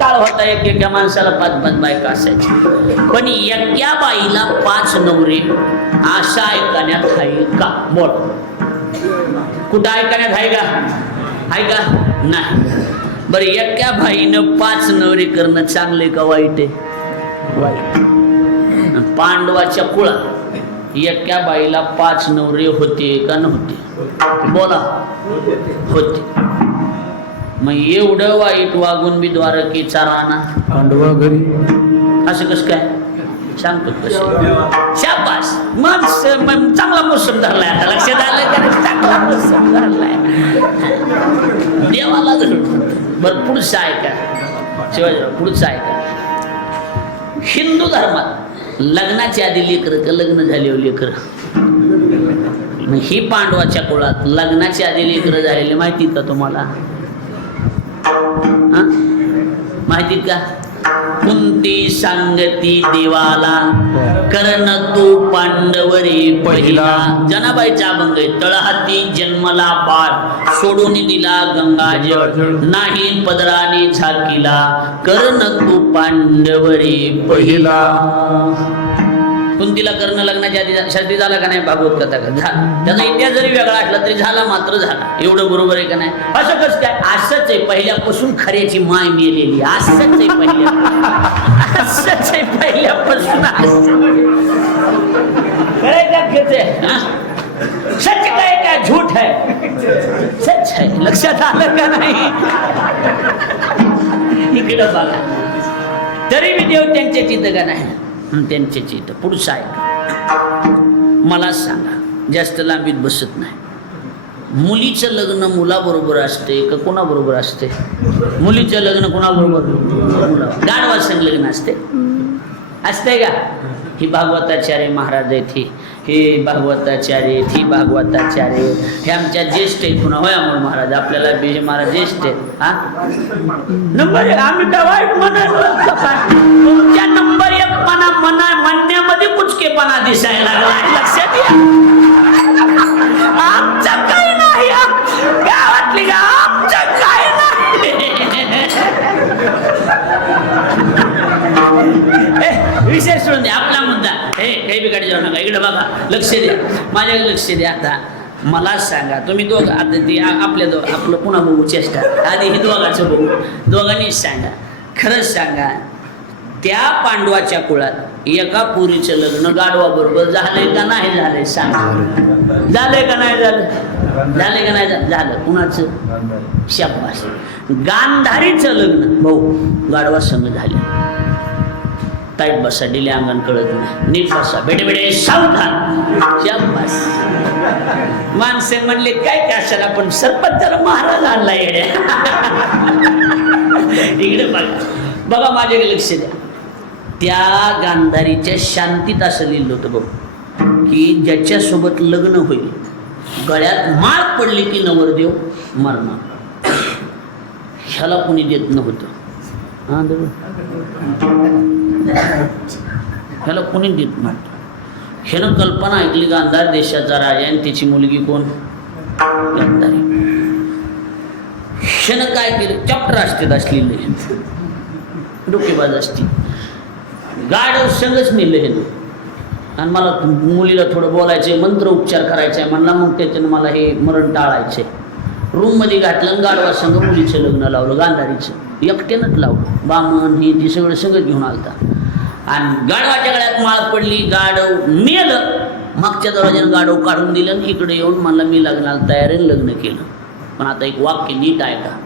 काळ होता एका माणसाला 5 बायका असायची पण एका बाईला 5 नवरे अशा ऐकण्यात आहे का? बोल कुठं ऐकण्यात आहे का? आहे का? नाही. बरं एका बाईनं 5 नवरे करणं चांगले का वाईट आहे? वाईट. पांडवाच्या कुळात एका बाईला 5 नवरे होते का नव्हते? बोला होते. मग एवढं वाईट वागून बी द्वारकेचा राणा पांडवा घरी असं कसं काय सांगतो कसं. शाबास मग चांगला मोसम धरलाय आता लक्षात आलं का नाही? चांगला मोसम धरलाय देवाला बरं. पुढचं ऐका शिवाजीराव, पुढचं ऐका. हिंदू धर्मात लग्नाच्या आधी लेकर का लग्न झाले लेकर? ही पांडवाच्या कुळात लग्नाच्या आधी लेकर झालेले माहितीत का तुम्हाला? माहितीत का? कुंती सांगती देवाला कर्ण तू पांडवरी पहिला. जनाबाईचा अभंग आहे. तळहाती जन्मला बाळ सोडून दिला गंगाजळ नाही पदराने झाकीला कर्ण तू पांडवरी पहिला. कुंतीला कर्ण लग्नाच्या आधी शास्त्री झाला का नाही? भागवत कथा का त्याचा इतिहास जरी वेगळा असला तरी झाला मात्र झाला. एवढं बरोबर आहे का नाही? असं कसं काय? असंच आहे पहिल्यापासून खऱ्याची माय मेलेली. असंच आहे असंच आहे पहिल्यापासून. सच काय काय झूठ है? सच है. लक्षात आलं का नाही? इकडं बघा. तरी मी देव त्यांच्या चित्त का नाही? त्यांच्या चित्त. पुढचं आहे. मला सांगा, जास्त लांबीत बसत नाही. मुलीचं लग्न मुलाबरोबर असते का कोणाबरोबर असते? मुलीचं लग्न कोणाबरोबर? गाढवा संग लग्न असते. असते का? ही भागवताचार्य महाराज आहेत. हे भागवताचार्य, ही भागवताचार्य, हे आमच्या ज्येष्ठ आहेत. पुन्हा होय अमोल महाराज आपल्याला बी महाराज ज्येष्ठ आहेत. हा नंबर एक. आम्ही काय वाईट तुमच्या नंबर एक म्हणण्यामध्ये कुचकेपणा दिसायला लागला. लक्षात घ्या. आमचं काही नाही. गावातली का आमचं काही नाही. विशेष सोडून द्या. आपला मुद्दा हे काही बिघाडी जाऊ नका. इकडे बघा, लक्ष द्या, माझ्याकडे लक्ष द्या. आता मला सांगा, तुम्ही दोघं आता ते आपलं पुन्हा बघू चेष्टा. आधी हे दोघांचं बघू. दोघांनीच सांगा, खरंच सांगा, त्या पांडवाच्या कुळात एका पुरीचं लग्न गाढवा बरोबर झालंय का नाही झालंय? सांगा. झालंय का नाही झालं? झालंय का नाही झालं? कुणाचं? शाबास. गांधारीचं लग्न भाऊ गाढवा संग झाले. ताईट बसा, डिले अंगण कळत नाही. नीट बसा, बेटे बेटे सावधान. शाबास. माणसे म्हणले काय कशाला पण सरपंचाला महाराज आणला येड्या. इकडे बघा, बघा माझ्याकडे लक्ष द्या. त्या गांधारीच्या शांतीत असं लिहिलं होतं बघ की ज्याच्यासोबत लग्न होईल गळ्यात माळ पडली की नवरदेव मरणार. ह्याला कोणी देत नव्हतं. ह्याला कोणी देत नव्हतं. ह्यानं कल्पना ऐकली गांधार देशाचा राजा आणि त्याची मुलगी कोण? गांधारी. ह्यानं काय केलं? चप्टर असते असलेले डोकेबाज असते. गाढव संगच नेलं हे. आणि मला मुलीला थोडं बोलायचं, मंत्र उपचार करायचा म्हणला. मग त्याच्यानं मला हे मरण टाळायचं. रूममध्ये घातलं, गाढवा संघ मुलीचं लग्न लावलं. गांधारीचं एकट्यानंच लावलं. बामण ही ती सगळं संगत घेऊन आलता. आणि गाढवाच्या गळ्यात माळ पडली. गाढव मेलं. मागच्या दरवाज्यानं गाढव काढून दिलं आणि इकडे येऊन म्हणला मी लग्नाला तयार आहे, लग्न केलं. पण आता एक वाक्य नीट ऐका.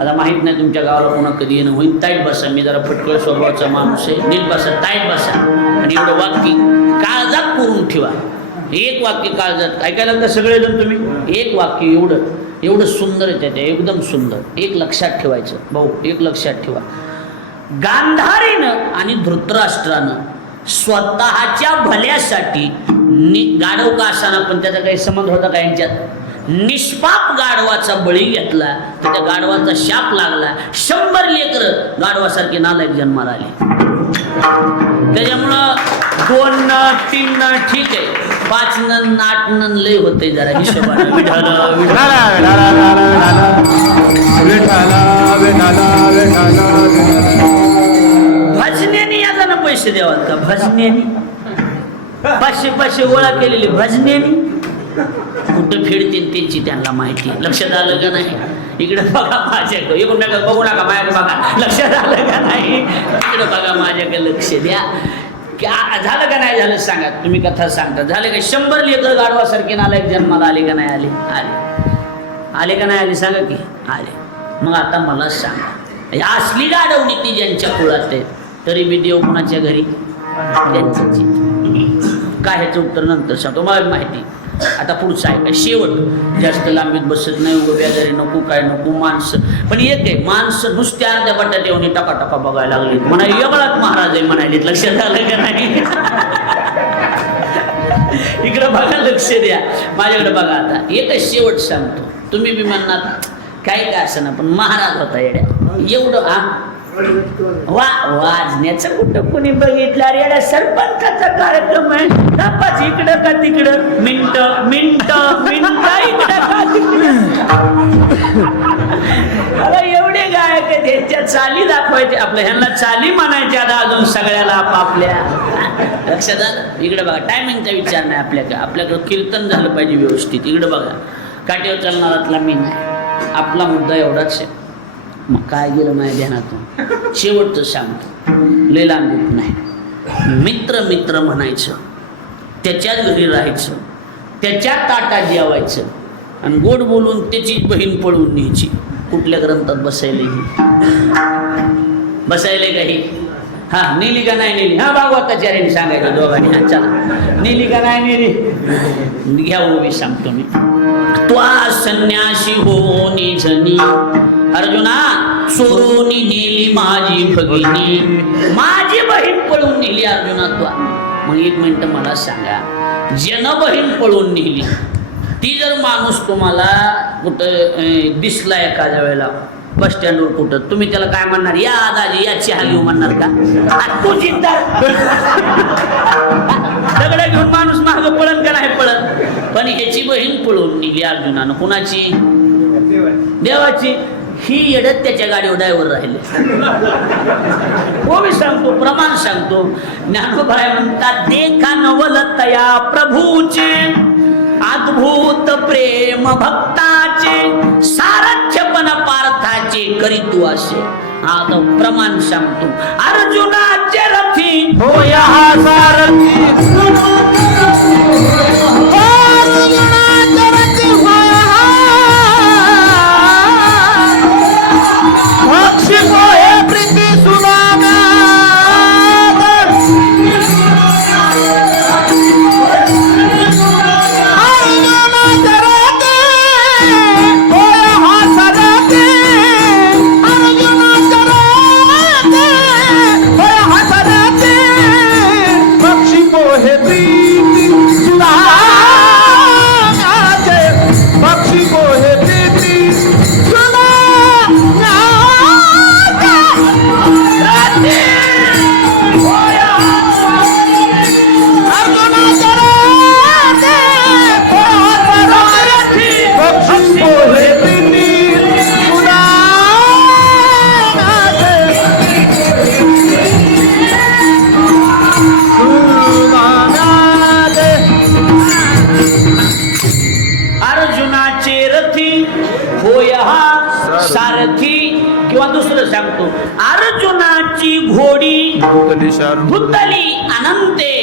आता माहीत नाही तुमच्या गावाला पुन्हा कधी येणं होईल. ताईट बसा. मी जरा फटकळ स्वभावाचा माणूस आहे. नीट बसा, ताईट बसा. आणि एवढं वाक्य काळजात करून ठेवा. एक वाक्य काळजात ऐकायला लागतं सगळेजण तुम्ही. एक वाक्य एवढं सुंदर आहे त्याच्या, एकदम सुंदर. एक लक्षात ठेवायचं भाऊ, एक लक्षात ठेवा. गांधारीनं आणि धृतराष्ट्रानं स्वतःच्या भल्यासाठी गाढव का असाना पण त्याचा काही संबंध होता का यांच्यात? निष्पाप गाढवाचा बळी घेतला तर त्या गाढवाचा शाप लागला. 100 लेकरं गाढवासारखे नालायक जन्माला आले. त्याच्यामुळं 2 न 3 न ठीक आहे, 5 न 8 न लय होते जरा हिशोबाने. भजनेनी याला पैसे द्यावात का? भजनेनी 500 गोळा केलेली भजनेनी कुठं फिरतील त्यांची त्यांना माहिती. लक्षात आलं का नाही? इकडे बघा माझ्याकडे. इकडून बघू नका माझ्याकडे बघा. लक्षात आलं का नाही? इकडे बघा माझ्याकडे लक्ष द्या. झालं का नाही झालं सांगा. तुम्ही कथा सांगता झालं का? 100 लेकर गाढवासारखे नालायक जन्माला आले का नाही आले? आले का नाही आले सांगा की आले. मग आता मला सांगा, असली गाढवणी ती ज्यांच्या कुळात आहे तरी बी देव कुणाच्या घरी? त्यांचंच. काय ह्याचं उत्तर नंतर सांगतो. मला माहिती. आता पुढचं आहे काय शेवट. जास्त लांबीत बसत नाही, उभ्या जरी नको काय नको. माणसं पण एक आहे, माणसं नुसत्या अर्ध्या बटाट्यावनी टका बघायला लागली म्हणा वेगळाच महाराज आहे म्हणाले. लक्षात आलं का नाही? इकडं बघा, लक्ष द्या, माझ्याकडे बघा. आता एकच शेवट सांगतो. तुम्ही बी म्हणणार काय का असं ना, पण महाराज होता येड्या एवढं. वाजण्याचं कुठं कुणी बघितलं? येड्या सरपंचाचा कार्यक्रम आहे. तपास इकडं का तिकडं, मिनट इकडं का तिकडं. एवढे गायक आहेत, ह्यांच्या चाली दाखवायचे. आपल्या ह्यांना चाली म्हणायच्या आता अजून सगळ्याला आपापल्या. लक्षात आलं? इकडे बघा, टायमिंगचा विचार नाही आपल्याकडं कीर्तन झालं पाहिजे व्यवस्थित. इकडे बघा, काठीवर चालणारातला मी नाही. आपला मुद्दा एवढाच आहे. मग काय गेलं माझ्या ध्यानातून? शेवटचं सांगतो, लय लांबीत नाही. मित्र म्हणायचं, त्याच्याच घरी राहायचं, त्याच्या ताटात जेवायचं आणि गोड बोलून त्याची बहीण पळवून न्यायची. कुठल्या ग्रंथात बसायले काही? हा, नेली का नाही नेली? हा, भागवताचार्यांनी सांगायचं दोघांनी. हा, चला, नेली का नाही नेली? घ्या उभी सांगतो मी. त्वा संन्यासी होनी झनी अर्जुना, चोरोनी नेली माझी भगिनी. माझी बहीण पळून नेली अर्जुना त्वा. मग एक मिनिट मला सांगा, ज्यानं बहीण पळून नेली ती जर माणूस तुम्हाला कुठं दिसला एखाद्या वेळेला बस स्टँडवर कुठं, तुम्ही त्याला काय म्हणणार? या दाजी या चहा घेऊ म्हणणार का? तू चिंता दगड घेऊन माणूस मागं पळण का नाही पळण? पण ह्याची बहीण पळून नेली अर्जुनानं. कुणाची? देवाची. ही येडत त्याच्या गाडीवर ड्रायव्हर राहिले. हो, मी सांगतो, प्रमाण सांगतो. ज्ञानोबाई म्हणतात, देखा नवलतया प्रभूचे अद्भुत प्रेम भक्ताचे, सारथ्यपण पार्थाचे करी तू असे. आता प्रमाण सांगतो. अर्जुनाचे रथी होय हा सारथी, अर्जुनाचे रथी होय हा, पक्षी होय प्रीती सुनाना. सारथी किंवा दुसरं सांगतो, अर्जुनाची घोडी भूतली अनंते,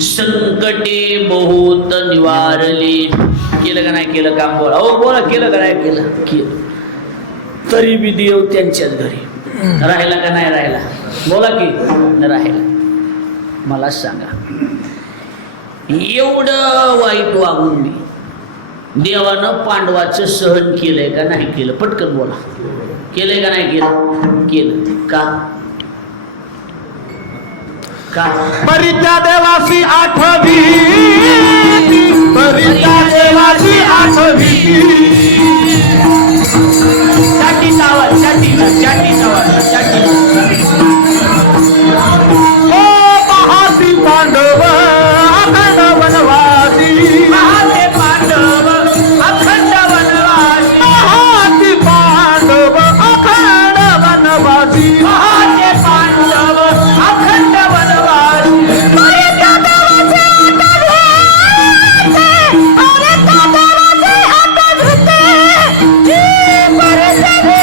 संकटे बहुत निवारली. केलं का नाही केलं काम? बोला हो, बोला, केलं का नाही केलं? तरी बी देव त्यांच्याच घरी राहिला का नाही राहिला? बोला की राहिला. मला सांगा, एवढं वाईट वागून मी देवानं पांडवाचं सहन केलंय का नाही केलं? पटकन बोला. केलंय का नाही केलं? केलं. का? परित्या देवासी आठवी, परित्या देवासी आठवी. साठी आवाज, साठी आवाज. ओ महासी पांडव अखंड वनवासी, महाते पांडव अखंड वनवासी, महासी पांडव अखंड वनवासी, महाते पांडव अखंड वनवासी. परित्या देवासी आठवी, परित्या देवासी आठवी.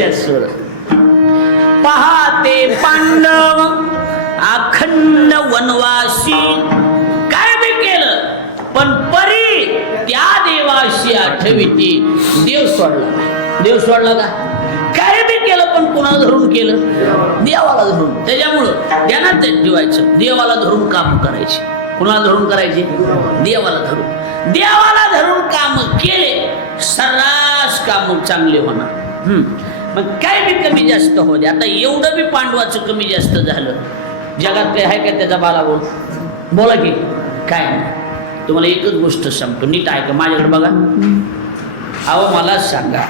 बघूया स्वर. पहाते पांडव अखंड वनवासी, काय बी केलं पण परी त्या देवाशी आठविती. देव सोडला, देव सोडला का? काय बी केलं पण कुणाला धरून केलं? देवाला धरून. त्याच्यामुळं ध्यानात ठेवायचं, देवाला धरून काम करायचे. कुणाला धरून करायचे? देवाला धरून. देवाला धरून काम केले सर्रास काम चांगले होणार. मग काय बी कमी जास्त हो दे. आता एवढं बी पांडवाचं कमी जास्त झालं, जगात काय आहे का त्याचा बाला? बोला की काय नाही. तुम्हाला एकच गोष्ट सांगतो, नीट ऐका, माझ्याकडे बघा. अहो मला सांगा,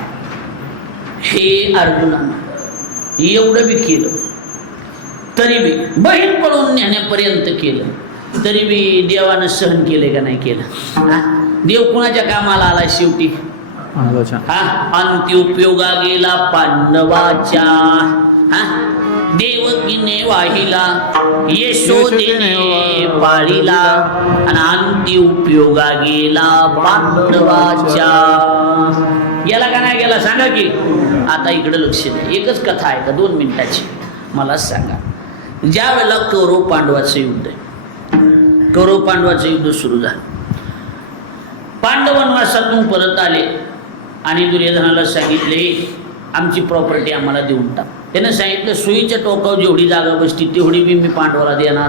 हे अर्जुनानं एवढं बी केलं तरी बी, बहीण पळून नेण्यापर्यंत केलं तरी बी देवानं सहन केले का नाही केलं? हा, देव कुणाच्या कामाला आला शेवटी? हा, अंत्युपयोगा गेला पांडवाच्या. हा, देवकीने वाहिला, यशोदेने पाळीला, आणि अंत्युपयोगा गेला पांडवाच्या. गेला का नाही गेला सांगा की. आता इकडे लक्ष द्या, एकच कथा आहे का 2 मिनिटाची. मला सांगा, ज्या वेळेला कौरव पांडवाचं युद्ध आहे, कौरव पांडवाचं युद्ध सुरू झालं, पांडव वनवासातून परत आले आणि दुर्योधनाला सांगितले आमची प्रॉपर्टी आम्हाला देऊन टाक. त्यानं सांगितलं सुईच्या टोकावर जेवढी जागा बसती तेवढी बी मी पांडवाला देणार.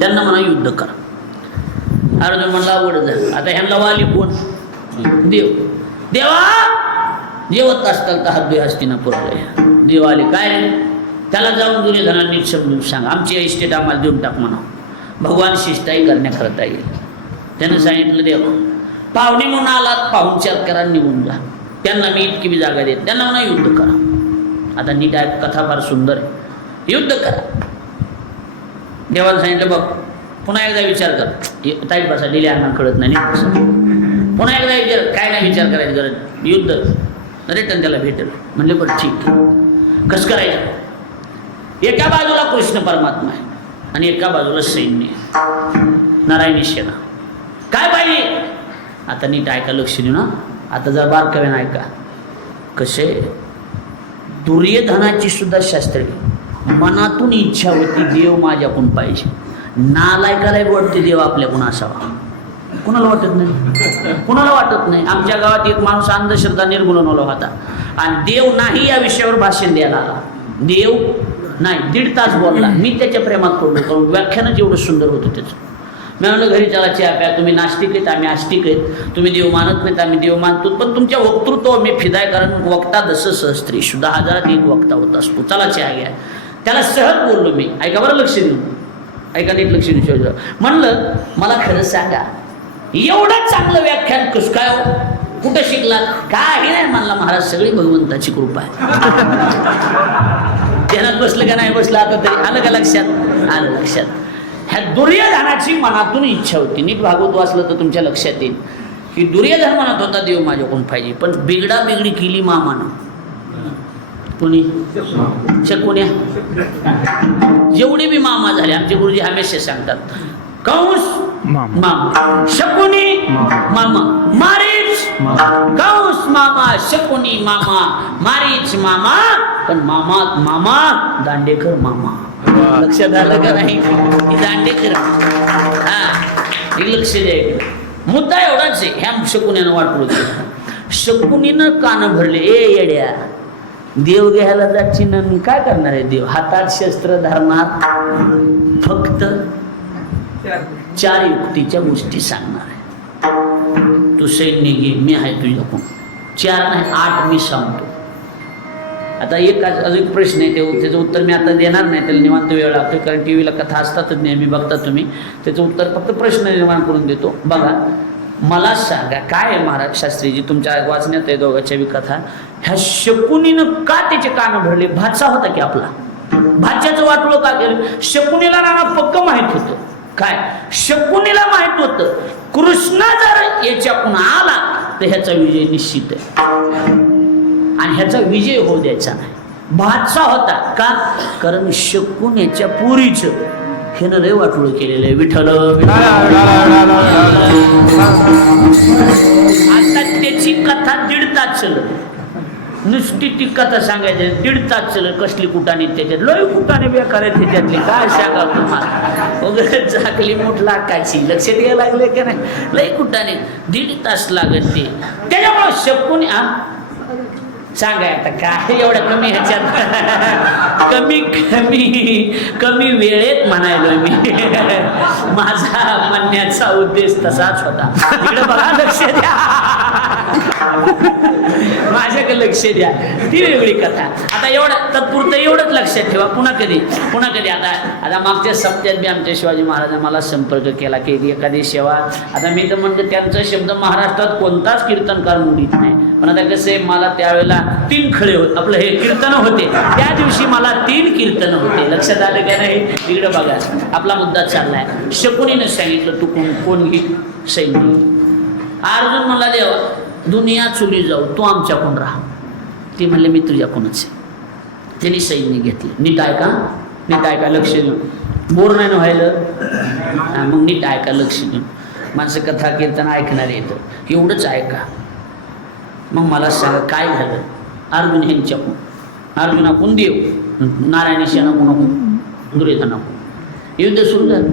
त्यांना म्हणा युद्ध करा. अर्जुन म्हणला आवड झालं. आता ह्यांना वाली कोण? देव. देवा जेवत असताल तर हात हस्तिनापुराला. देव आले काय? त्याला जाऊन दुर्योधनाला नीट समजून सांग, आमची इस्टेट आम्हाला देऊन टाक म्हणा, भगवान शिष्टाई करण्याकरता येईल. त्यानं सांगितलं देव पाहुणे म्हणून आलात, पाहुणचार करा, निघून जा. त्यांना मी इतकी बी जागा देत, त्यांना म्हणा युद्ध करा. आता नीट आहे, कथा फार सुंदर आहे. युद्ध करा. देवाला सांगितलं बघ पुन्हा एकदा विचार कर. ताईट बसा, दिले यांना कळत नाही. पुन्हा एकदा विचार, काय नाही विचार करायची गरज, युद्ध रिटर्न त्याला भेटेल. म्हणले बरं ठीक आहे. कसं करायचं? एका बाजूला कृष्ण परमात्मा आहे आणि एका बाजूला सैन्य आहे, नारायणी सेना. काय पाहिजे? आता नीट ऐका, लक्ष देऊ ना. आता जर बारकाव्यानं ऐका. कसे दुर्योधनाची सुद्धा शास्त्रे मनातून इच्छा होती देव माझ्याकडून पाहिजे. नालायकाला वाटते देव आपल्याकडून असावा. कुणाला वाटत नाही? कुणाला वाटत नाही. आमच्या गावात एक माणूस अंधश्रद्धा निर्मूलन होता आणि देव नाही या विषयावर भाषण द्यायला आला. देव नाही, 1.5 तास बोलला. मी त्याच्या प्रेमात पडलो, कारण व्याख्यानच एवढं सुंदर होतं त्याचं. मी म्हणलं घरी चला चहा प्या, तुम्ही नास्तिक आहेत आम्ही आस्तिक आहेत, तुम्ही देव मानत नाहीत आम्ही देव मानतो, पण तुमच्या वक्तृत्व मी फिदाय, कारण वक्ता दस सहस्त्री 10,000 एक वक्ता होत असतो. चला चहा घ्या. त्याला सहज बोललो मी. ऐका बरं, लक्ष देऊन ऐका, नीट लक्ष देऊन. म्हणलं मला खरं सांगा एवढं चांगलं व्याख्यान कसं काय हो? कुठं शिकला? काही नाही म्हणला, महाराज सगळी भगवंताची कृपा आहे. ध्यानात बसलं का नाही बसलं? आता तरी आलं का लक्षात? आलं लक्षात. ह्या दुर्योधनाची मनातून इच्छा होती. नीट भागवत वाचलं तर तुमच्या लक्षात येईल की दुर्योधन म्हणत होता देव माझ्याकडून पाहिजे, पण बिगडी केली मामानं. कोणी? शकुन्या. जेवढे बी मामा झाले आमचे गुरुजी हमेशा सांगतात, कंस मामा, शकुनी मामा, मारीच कंस मामा, शकुनी मामा, मारीच मामा, पण मामात मामा दांडेकर मामा. लक्षात आलं का नाही? दांडेकर. हा, लक्ष द्यायचं. मुद्दा एवढाच आहे. ह्या शकुनीनं वाटलं. शकुनीनं कान भरले. ए येड्या, देव घ्यायला जायची ना, काय करणार आहे देव? हातात शस्त्र धरणार, फक्त 4 युक्तीच्या गोष्टी सांगणार आहे. तू सैन्य घे, मी आहे तुझ्याकडून. 4 नाही 8 मी सांगतो. आता अजून प्रश्न आहे, त्याचं उत्तर मी आता देणार नाही, त्याला निवांत वेळ लागतो, कारण टी व्हीला कथा असतातच नेहमी बघता तुम्ही. त्याचं उत्तर फक्त प्रश्न निर्माण करून देतो. बघा मला सांगा काय आहे महाराज शास्त्रीजी, तुमच्या वाचण्यात आहे दोघांच्या बी कथा. ह्या शकुनीनं का त्याचे कान भरले? भाचा होता की आपला, भाच्याचं वाटोळं का केलं? शकुनीला नाना पक्क माहित होतं. काय? शकुनीला माहित होतं कृष्ण जर याच्याकडून आला तर ह्याचा विजय निश्चित आहे आणि ह्याचा विजय होऊ द्यायचा नाही. भाचा होता का? कारण शकुनीच्या पुरीचं ह्यानं लय वाटोळं केलेलं आहे. विठ्ठल. आता त्याची कथा 1.5 तास चालत. नुसती ती कथा सांगायची 1.5 तास चल कसली कुटाने त्याच्यात लय कुटाने बेकार आहे त्याच्यातली काय सांगा तुम्हाला वगैरे झाकली मूठ लागायची लक्ष द्यायला लागले का नाही लय कुटाने 1.5 तास लागत ते त्याच्यामुळे शकून सांगाय आता काय एवढ्या कमी ह्याच्यात कमी वेळेत म्हणायलो मी माझा म्हणण्याचा उद्देश तसाच होता इकडे बघा लक्ष द्या माझ्याकडे लक्ष द्या ती वेगळी कथा आता एवढं तत्पुरतं एवढंच लक्षात ठेवा पुन्हा कधी आता मागच्या सप्त्यात बी आमच्या शिवाजी महाराजांनी मला संपर्क केला की एखादी सेवा आता मी तर म्हणतो त्यांचा शब्द महाराष्ट्रात कोणताच कीर्तनकार मुलीत नाही पण आता कसं आहे मला त्यावेळेला 3 खळे होते आपलं हे कीर्तन होते त्या दिवशी मला 3 कीर्तन होते लक्षात आलं का नाही इकडे बघा आपला मुद्दा चाललाय शकुनीने सांगितलं तू कोण घे सैन्य अर्जुन म्हणला देवा दुनिया चुली जाऊ तू आमच्याकडून राहा ती म्हणले मी तुझ्याकडूनच आहे त्यांनी सैन्य घेतलं नीट ऐका लक्ष देऊन बोर नाही व्हायलं मग नीट ऐका लक्ष देऊन माणसं कथा कीर्तन ऐकणारे येतं एवढंच ऐका मग मला सांगा काय झालं अर्जुन ह्यांच्याकडून अर्जुनाकडून देव नारायणी सेनाकडून दुर्योधनाकडून युद्ध सुरू झालं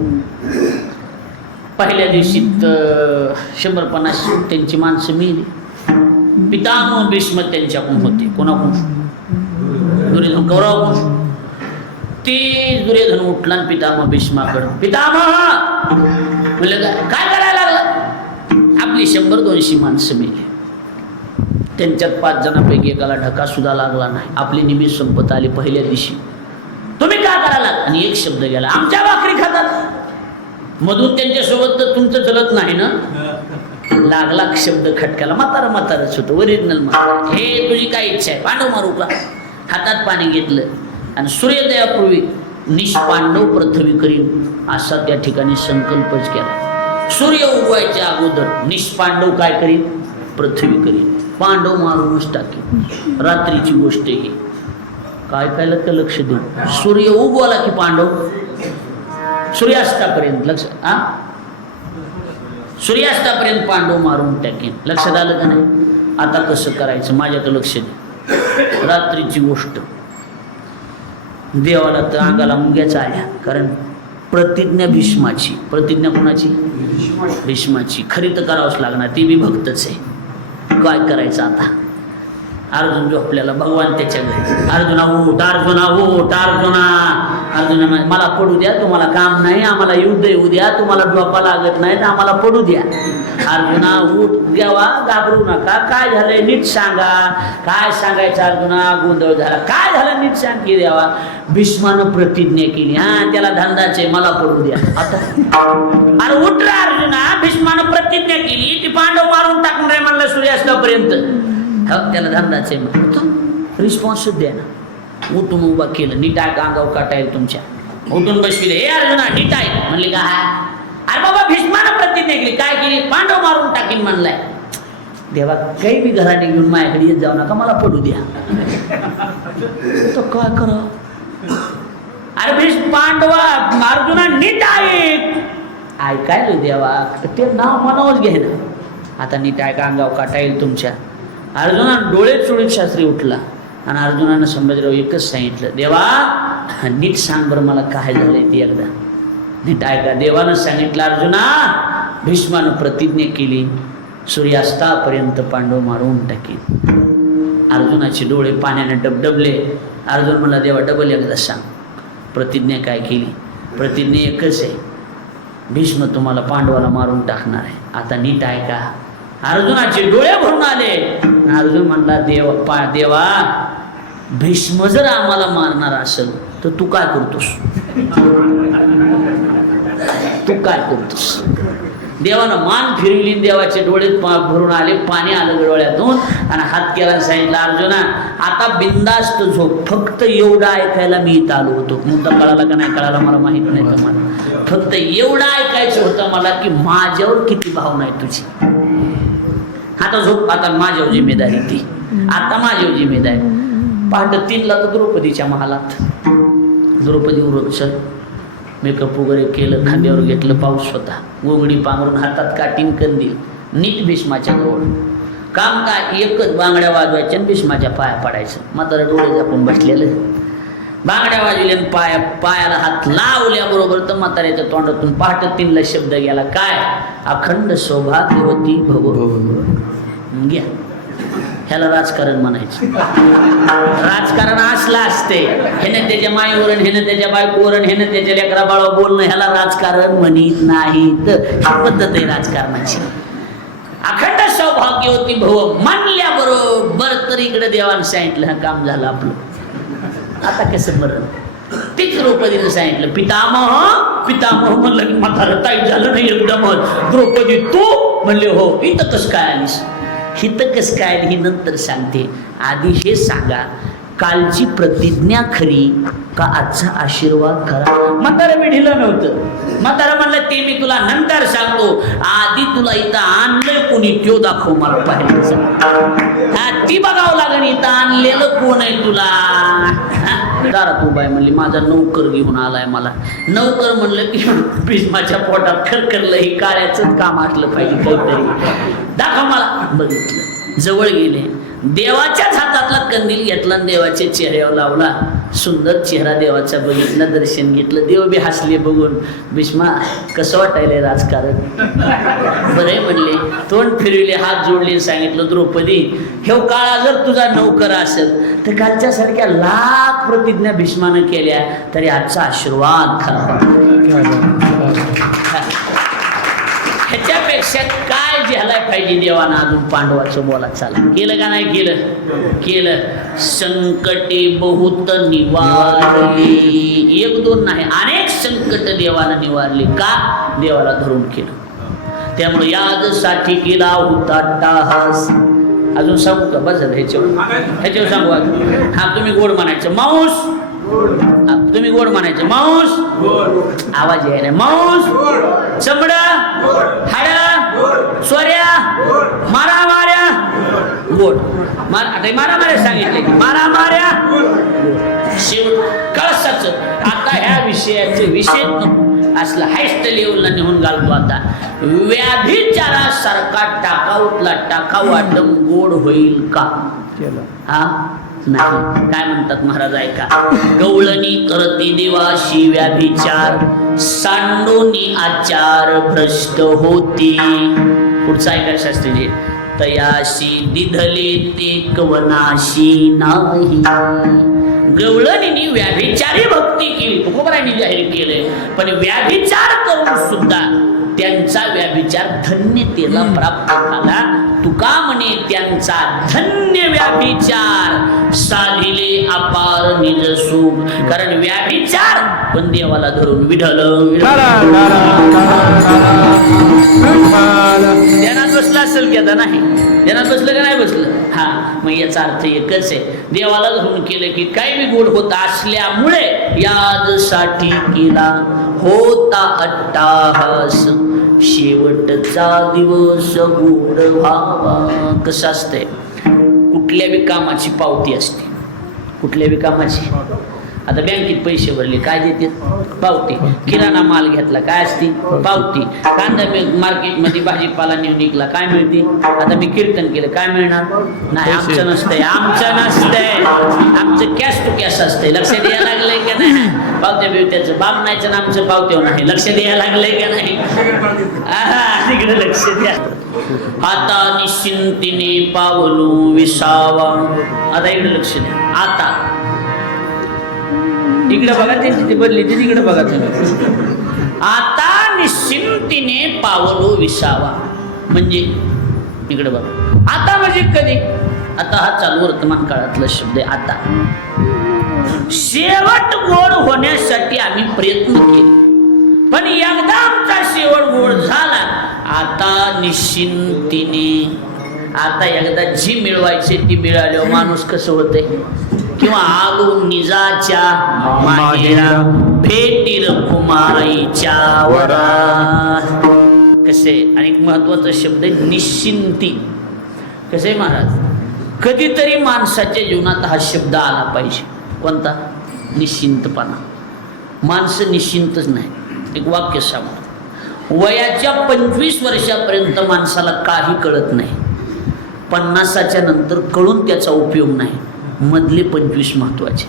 पहिल्या दिवशी 150 त्यांची माणसं मिळली पितामह भीष्म त्यांच्याकडून होते कोणाकडून दुर्योधन कौरवाकडून ते दुर्योधन उठला आणि पितामह भीष्माकडं पितामह म्हणलं काय करायला लागलं आपली 100-200 माणसं मिळली त्यांच्यात 5 जणांपैकी एकाला ढका सुद्धा लागला नाही आपली निमित संपत आली पहिल्या दिवशी तुम्ही काय करायला आणि एक शब्द गेला आमच्या भाकरी खातात मधून त्यांच्यासोबत तर तुमचं चलत नाही ना लागला शब्द खटक्याला म्हातारच होतं ओरिजिनल म्हातारा हे तुझी काय इच्छा आहे पांडव मारू का हातात पाणी घेतलं आणि सूर्योदयापूर्वी निष्पांडव पृथ्वी करीन असा त्या ठिकाणी संकल्पच केला सूर्य उगवायच्या अगोदर निष्पांडव काय करीन पृथ्वी करीन पांडव मारूनच टाकेन रात्रीची गोष्ट ही काय तर लक्ष देऊ सूर्य उगवला की पांडव सूर्यास्तापर्यंत सूर्यास्तापर्यंत पांडव मारून टाकेन लक्षात आलं का नाही आता कसं करायचं माझ्याकडे लक्ष दे रात्रीची गोष्ट देवाला तर अंगाला मुंग्याचा आल्या कारण प्रतिज्ञा भीष्माची प्रतिज्ञा कोणाची भीष्माची खरी तर करावंच लागणार ती बी भक्तच आहे काय करायचं आता अर्जुन झोपल्याला भगवान त्याच्या घरी अर्जुना मला पडू द्या तुम्हाला काम नाही आम्हाला युद्ध येऊ द्या तुम्हाला झोपा लागत नाही तर आम्हाला पडू द्या अर्जुना उठ देवा घाबरू नका काय झालंय नीट सांगा काय सांगायचं अर्जुना गोंधळ झाला काय झालं नीट सांग की देवा भीष्मानं प्रतिज्ञा केली त्याला धंदाचे मला पडू द्या आता अरे उठला अर्जुना भीष्मानं प्रतिज्ञा केली ती पांडव मारून टाकून रे म्हणलं सूर्यास्तापर्यंत त्याला धंदाचे रिस्पॉन्स द्या ना उठून उभा केलं नीट आहे अंगावर काटायला तुमच्या उठून बसविले हे अर्जुना नीट आहे म्हणले का अरे बाबा भीष्मानं प्रतिज्ञा केली काय केली पांडव मारून टाकीन म्हणलाय देवा काही बी घराने घेऊन माझ्याकडे येत जाऊ नका मला पडू द्या तो काय करा अरे पांडवा अर्जुना नीट ऐकायलो देवा ते नाव मनावच घे ना आता नीट ऐका अंगावर काटा येईल तुमच्या अर्जुना डोळे चोळीत शास्त्री उठला आणि अर्जुनानं संभाजीराव एकच सांगितलं देवा नीट सांग बरं मला काय झालंय ते एकदा नीट ऐका देवानं सांगितलं अर्जुना भीष्मानं प्रतिज्ञा केली सूर्यास्तापर्यंत पांडव मारून टाकेल अर्जुनाचे डोळे पाण्याने डबडबले अर्जुन म्हणला देवा डबल एकदा सांग प्रतिज्ञा काय केली प्रतिज्ञा एकच आहे भीष्म तुम्हाला पांडवाला मारून टाकणार आहे आता नीट ऐका अर्जुनाचे डोळे भरून आले अर्जुन म्हणला देवा भीष्म जर आम्हाला मारणार असेल तर तू काय करतोस देवानं मान फिरवली देवाचे डोळे भरून आले पाणी आलं डोळ्यातून आणि हात केला सांगितलं अर्जुना आता बिंदास्त झोप फक्त एवढं ऐकायला मी इथं आलो होतो मुद्दा कळाला का नाही कळाला मला माहित नाही तुम्हाला फक्त एवढं ऐकायचं होतं मला की माझ्यावर किती भावना आहे तुझी आता झोप आता माझ्यावर जिम्मेदारी ती आता माझ्यावर जिम्मेदारी पहाटे 3ला तर द्रौपदीच्या महालात द्रौपदी उरक्षण मेकअप वगैरे केलं खांद्यावर घेतलं पाऊस होता गोंगडी पांघरून हातात काटीन कंदील नीट भीष्माच्या जवळ काम काय एकच, बांगड्या वाजवायच्या आणि भीष्माच्या पाया पडायचं. म्हातारं डोळे झाकून बसलेलं, बांगड्या वाजवल्या आणि पायाला हात लावल्याबरोबर तर म्हाताऱ्याच्या तोंडातून पहाटे 3ला शब्द गेला, काय? अखंड सौभाग्यवती भव. घ्या, ह्याला राजकारण म्हणायचं. राजकारण असलं असते, ह्याने त्याच्या माईवरण, ह्याने त्याच्या बायकोवरण, ह्याने त्याच्या लेकरा बाळा बोलणं, ह्याला राजकारण म्हणत नाहीत. ही पद्धत आहे राजकारणाची. अखंड सौभाग्यवती भव म्हणल्याबरोबर तर इकडे देवानं सांगितलं, हा काम झालं आपलं. आता कसं बरं? तीच द्रौपदीनं सांगितलं, पितामह म्हणलं की म्हातारं ताईट झालं नाही एकदम. द्रौपदी तू म्हणले हो. इथं कसं काय आलीस? हिथं कसं काय ही नंतर सांगते. आधी हे सांगा, कालची प्रतिज्ञा खरी का आजचा आशीर्वाद खरा? म्हातारं मी ढिलं नव्हतं. म्हातारं म्हणलं ते मी तुला नंतर सांगतो, आधी तुला इथं आणलंय कोणी त्यो दाखव मला पाहिजे. हा, ती बघावं लागेल इथं आणलेलं कोण आहे तुला. दारात उभा आहे म्हणली, माझा नौकर घेऊन आलाय मला. नौकर म्हणलं की भीष्माच्या पोटात खरखरलं, ही काळ्याचंच काम असलं पाहिजे काहीतरी. दाखव मला. बघितलं, जवळ गेले, देवाच्याच हातातला कंदील घेतला आणि देवाच्या चेहऱ्यावर लावला. सुंदर चेहरा देवाचा बघितला, दर्शन घेतलं. देव बी हसले बघून. भीष्मा कसं वाटायलंय राजकारण? बरे म्हणले. तोंड फिरविले, हात जोडले, सांगितलं द्रौपदी हे काळा जर तुझा नौकर असेल तर कालच्या सारख्या लाख प्रतिज्ञा भीष्मानं केल्या तरी आजचा आशीर्वाद खरा. ह्याच्यापेक्षा काय झेलाय पाहिजे देवानं अजून पांडवाचं बोला. चाला, केलं का नाही केलं? केलं. संकटे बहुत निवारली. 1-2 नाही, अनेक संकट देवानं निवारली. का? देवाला धरून केलं. त्यामुळे यादसाठी केला होता टाहास. अजून सांगू का? बस ह्याच्यावर सांगू. हा, तुम्ही गोड म्हणायचं माऊस. तुम्ही गोड म्हणायचं माऊस. आवाज यायला माऊस. चमडा, हाडा, सोऱ्या, मारा माऱ्या गोड. आता मारा माऱ्या सांगितले की मारा माऱ्या शेवट कळसाचं. आता ह्या विषयाचे विषय असला हायस्ट लेवलला निघून घालतो. आता व्याभिचारासारखा टाकाऊतला टाकाऊ आटम गोड होईल का? हा नाही. काय म्हणतात महाराज ऐका. गवळणी करते देवाशी व्याभिचार, सांडोनी आचार भ्रष्ट होती. पुढचा ऐका शास्त्रीजी. तयाशी दिधले ते कवनाशी नाही. गवळणींनी व्याभिचारी भक्ती केली, तुकोबारायांनी जाहीर केले, पण व्याभिचार करून सुद्धा त्यांचा व्याभिचार धन्यतेला प्राप्त झाला. तुका म्हणे त्यांचा धन्य व्याभिचार साधिले अपार निज सुख. कारण व्याभिचार पण देवाला धरून विढल ध्यानात बसलं असेल की आता नाही? ध्यानात बसलं का नाही बसलं? हा, मग याचा अर्थ एकच आहे, देवाला धरून केलं की काही बी गोड होत असल्यामुळे यादसाठी केला होता अट्टाहास. शेवटचा दिवस गोड व्हावा. कसं असतंय, कुठल्या बी कामाची पावती असते. कुठल्या बी कामाची. आता बँकेत पैसे भरले काय देते? पावती. किराणा माल घेतला काय असते? पावती. कांदा मार्केटमध्ये भाजीपाला नेऊन निघला काय मिळते? आता मी कीर्तन केलं काय मिळणार? नाही, आमचं नसतंय. आमचं नसतंय, आमचं कॅश टू कॅश असतंय. लक्ष द्यायला लागलंय का नाही? पावत्या बिवत्याचं बाप नाहीचं ना आमचं पावत्यावर नाही. लक्ष द्यायला लागलंय का नाही? तिकडे लक्ष द्या. आता निश्चिंतीने पावलू विसावा. आता इकडे लक्ष द्या. आता इकडे बघा, ते बदली ते तिकडे बघा तुम्ही. आता निश्चिंतीने पावलो विसावा म्हणजे इकडे बघा. आता म्हणजे कधी? आता हा चालू वर्तमान काळातला शब्द आहे. आता शेवट गोड होण्यासाठी आम्ही प्रयत्न केले, पण एकदा आमचा शेवट गोड झाला. आता निश्चिंतीने, आता एकदा जी मिळवायची ती मिळाल्यावर माणूस कसं होतंय? किंवा आलो निजाच्या माहेरा भेटीर कुमारीच्या वरा. कसे? आणि महत्वाचा शब्द आहे निश्चिंती. कसे महाराज? कधीतरी माणसाच्या जीवनात हा शब्द आला पाहिजे. कोणता? निश्चिंतपणा. माणसं निश्चिंतच नाही. एक वाक्य सांगतो. वयाच्या 25 वर्षापर्यंत माणसाला काही कळत नाही. 50च्या नंतर कळून त्याचा उपयोग नाही, मधले 25 महत्वाचे.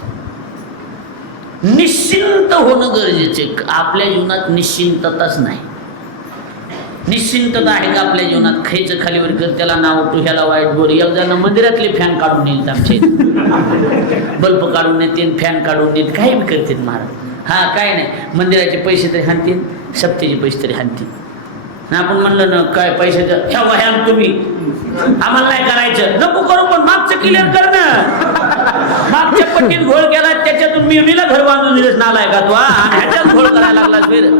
निश्चिंत होणं गरजेचे. आपल्या जीवनात निश्चिंतताच नाही. निश्चिंतता आहे का आपल्या जीवनात? खायचं खालीवर कर, त्याला नाव उठू, ह्याला वाईट बोल. एक जण मंदिरातले फॅन काढून नेत, आमचे बल्ब काढून नेते, फॅन काढून नेत, काही बी करतात महाराज. हा काय नाही, मंदिराचे पैसे तरी हाणतील, सप्तेचे पैसे तरी हाणतील. आपण म्हणलं ना काय पैशाचं ह्या वह्यान तुम्ही आम्हाला नाही करायचं, नको करू, पण मागचं क्लिअर कर ना. मागच्या पट्टीत घोळ केला, त्याच्यातून मीला घर बांधून दिलेस नालाय का तू, आणि ह्याच्यात घोळ करायला लागला. फिर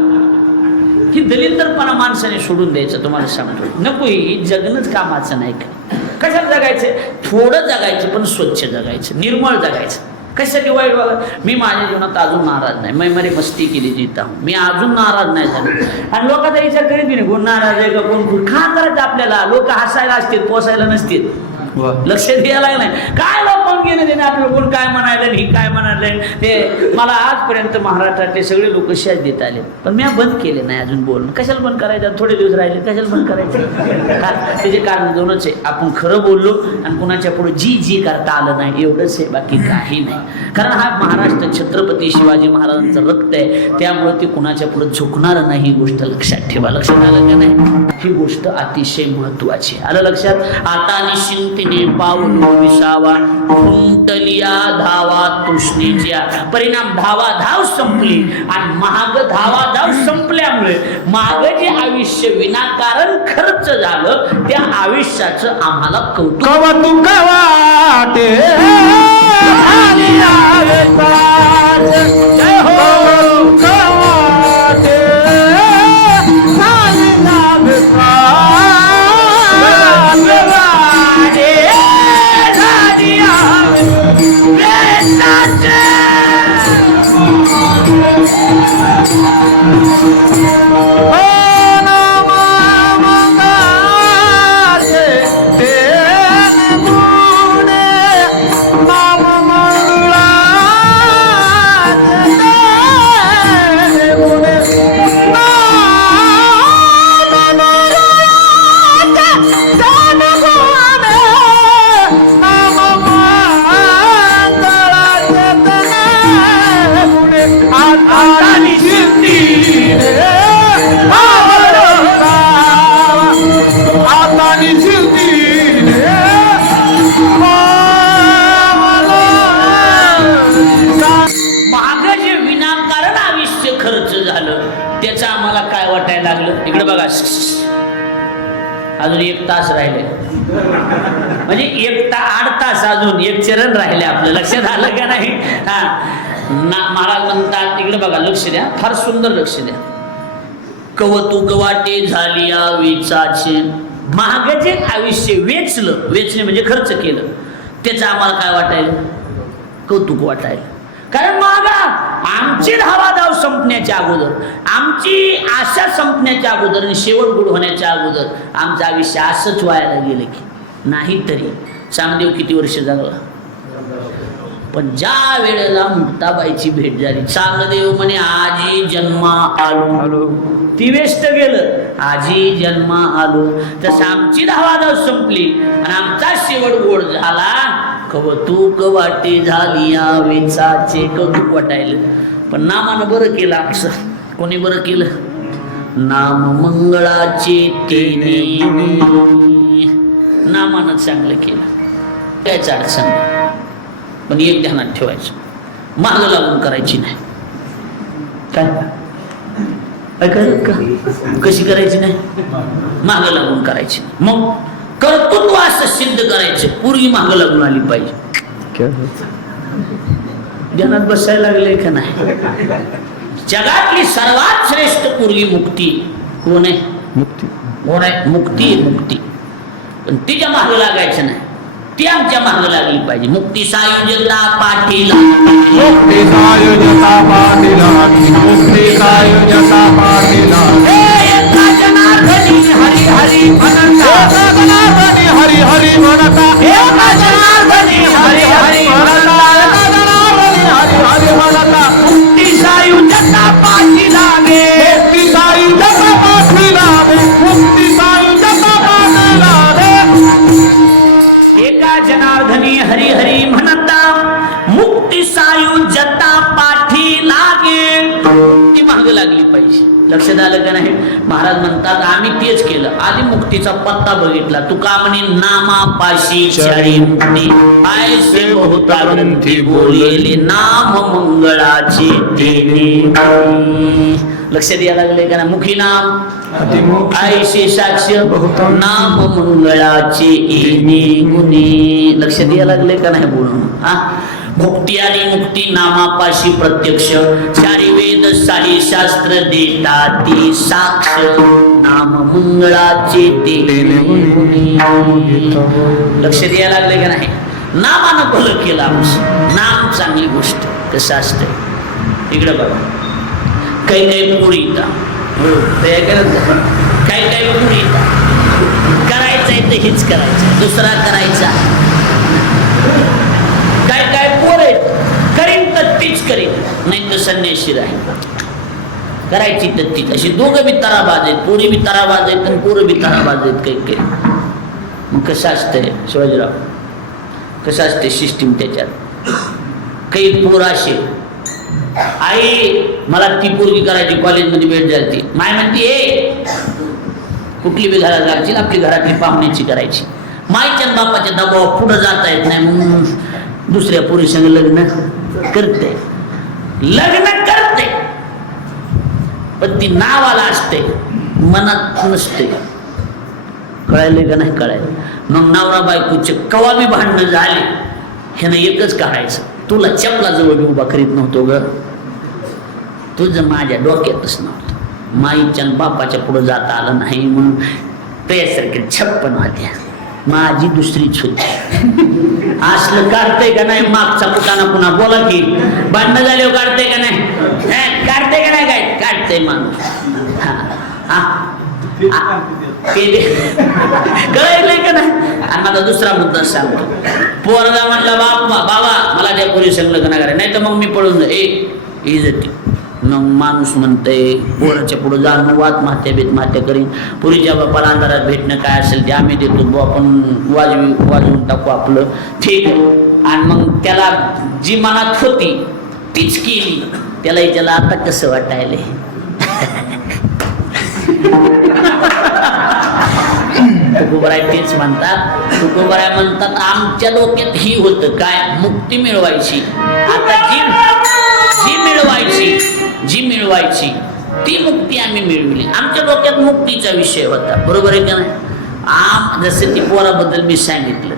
ही दलिंदरपणा माणसाने सोडून द्यायचं. तुम्हाला सांगतो, नको, ही जगणंच कामाचं नाही. का कशाला जगायचं? थोडं जगायचं, पण स्वच्छ जगायचं, निर्मळ जगायचं. कशासाठी वाईट बघा. मी माझ्या जीवनात अजून नाराज नाही. मैमारी मस्ती केली जिता, मी अजून नाराज नाही झालो. आणि लोकांचा विचार करीत नाही कोण नाराज आहे का, कोण का करायचं आपल्याला. लोक हसायला असतील, पोसायला नसतील, लक्ष द्यायला नाही. काय लोक घेणं देणे आपलं, कोण काय म्हणायला ही काय म्हणायला. ते मला आजपर्यंत महाराष्ट्रातले सगळे लोक शेज देत आले, पण मी बंद केले नाही अजून बोलणं. कशाला बंद करायचं? थोडे दिवस राहिले, कशाला बंद करायचं? त्याचे कारण दोनच आहे. आपण खरं बोललो आणि कुणाच्या पुढे जी करता आलं नाही, एवढंच आहे, बाकी काही नाही. कारण हा महाराष्ट्र छत्रपती शिवाजी महाराजांचं रक्त आहे, त्यामुळे ते कुणाच्या पुढे झुकणार नाही. ही गोष्ट लक्षात ठेवा. लक्षात आलं का नाही? ही गोष्ट अतिशय महत्वाची. आलं लक्षात? आता निश्चिंतीने पावलो विसावा, खुंटलिया धावा तृष्णेच्या. परिणाम धावाधाव संपली, आणि महाग धावाधाव संपल्यामुळे माग जे आयुष्य विनाकारण खर्च झालं, त्या आयुष्याचं आम्हाला कौतुक वाटे. जय हो वाटे. त्याचं आम्हाला काय वाटायला लागलं? इकडे बघा, अजून 1 तास राहिले, म्हणजे 8 तास, अजून 1 चरण राहिले. आपलं लक्षात आलं का नाही? हा, महाराज म्हणतात, इकडे बघा, लक्ष द्या, फार सुंदर लक्ष द्या. कवतुक वाटे झाली विचाचे. महाग जे आयुष्य वेचले म्हणजे खर्च केलं, त्याचं आम्हाला काय वाटायला? कौतुक वाटायला. कारण मागा आमची धावाधाव संपण्याच्या अगोदर, आमची आशा संपण्याच्या अगोदर आणि शेवट गुड होण्याच्या अगोदर आमचं आयुष्य असंच व्हायला गेलं की नाही. तरी सामदेव किती वर्ष जगला, पण ज्या वेळेला मुक्ताबाईची भेट झाली, चांगदेव म्हणे आजी जन्मा आलो, ती वेस्ट गेलं, आजी जन्मा आलो. तसं आमची धावाधाव संपली आणि आमचा शेवट गोड झाला. कौतुक वाटे झाली वेचाचे. कौतुक वाटायला, पण नामानं बरं केलं आमचं. कोणी बरं केलं? नाम मंगळाचे तेने, नामानं चांगलं केलं, कायच अडचण नाही. पण एक ध्यानात ठेवायचं, मागं लागून करायची नाही. काय करत का? कशी करायची नाही? मागं लागून करायची. मग कर्तृत्व असं सिद्ध करायचं, पूर्वी मागं लागून आली पाहिजे. ध्यानात बसायला लागले का नाही? जगातली सर्वात श्रेष्ठ पूर्वी मुक्ती कोण आहे? मुक्ती. कोण आहे? मुक्ती. मुक्ती. पण तिच्या मागं लागायचं नाही, ती आमच्या मागं लागली पाहिजे. मुक्ती सायुज्यता पाठीला, मुक्ती सायुज्यता पाठीला, मुक्ती सायुज्यता पाठीला. एका जनार्दनी हरी हरी म्हणता, एका जनार्दनी हरी हरी म्हणता, एका जनार्दनी हरी हरी म्हणता, एका जनार्दनी हरी हरी म्हणता. मुक्ती सायुज्यता पाठीला गे, मुक्ती सायुज्यता पाठीला, मुक्ती सायुज्यता पाठीला. मुक्ती सायू जता पाठी लागे, ती माग लागली पाहिजे. लक्षात आलं का नाही? महाराज म्हणतात आम्ही तेच केलं. आधी मुक्तीचा पत्ता बघितला. तुका म्हणे नामापाशी चारी मुक्ती, आयसे बहुता ग्रंथी बोलेले नाम मंगळाची देणे. लक्षात यायला लागले का ना? मुखी नाम आयसे साक्ष नाम मंगळाचे येणे गुणे. लक्षात यायला लागले का नाही? बोलून हा भुक्ती आणि मुक्ती नामापाशी प्रत्यक्ष, चारी वेद साही शास्त्र देतात ती साक्ष, नाम मंगळाचे देणे गुणे. लक्षात यायला लागले का नाही? नामानं भलं केलं आमचं. नाम चांगली गोष्ट. कसं असतं इकडे बघा, काही काही पुरी काही काही पुरी करायचंय तर हेच करायचं, दुसरा करायचा. काय काय पोर आहेत करीन तर तीच करीन, नाही तर संन्याशी राहील. करायची तर तीच. अशी दोघं बी तराबाज आहेत, पोरी बी तराबाज आहेत आणि पोरं बी तराबाज आहेत काही काही. मग कसं असतंय शिवाजीराव, कसं असते सिस्टीम त्याच्यात? काही पोर असे, आई मला ती पोरगी करायची, कॉलेजमध्ये भेट झाली, माय म्हणते ए कुठली बी घरात घालची, आपली घरातली पाहुण्याची करायची. माईच्या बापाच्या दबाव पुढे जाता येत नाही, म्हणून दुसऱ्या पोरीसंग लग्न करते. पण ती नावाला असते, मनात नसते. कळायले का नाही? कळायला. मग नवरा बायकोचे कवा बी भांडणं झाले, ह्यानं एकच काढायचं, तुला चपला जवळ मी उभा करीत नव्हतो ग, तुझं माझ्या डोक्यातच नव्हतं. माईच्या बापाच्या पुढे जाता आलं नाही म्हणून त्यासारखे 56 होत्या. माझी दुसरीच होती. असलं काढतंय का नाही? मागचा पुटाना पुन्हा बोला की भांडणं झाल्यावर काढतंय का नाही? काढतंय का नाही? काय काढतंय मग? कळलंय का नाही? आणि आता दुसरा मुद्दा सांगतो. पोरगा म्हणला बाबा मला त्या पोरी संग लग्न करायचं, नाही तर मग मी पळून जाते. मग माणूस म्हणतंय पोराच्या पुढे जाऊन वाद मात्या करीन, पुरीच्या बापाला अंधारात भेटणं काय असेल ते आम्ही देतो, आपण वाजवून टाकू आपलं, ठीक आहे. आणि मग त्याला जी मनात होती तीच केली. त्याला आता कसं वाटायले? तुकोबराय तेच म्हणतात. तुकोबराय म्हणतात आमच्या डोक्यात ही होतं काय? मुक्ती मिळवायची. आता जी मिळवायची ती मुक्ती आम्ही मिळवली. आमच्या डोक्यात मुक्तीचा विषय होता. बरोबर आहे का नाही? जसे ती पोराबद्दल मी सांगितलं,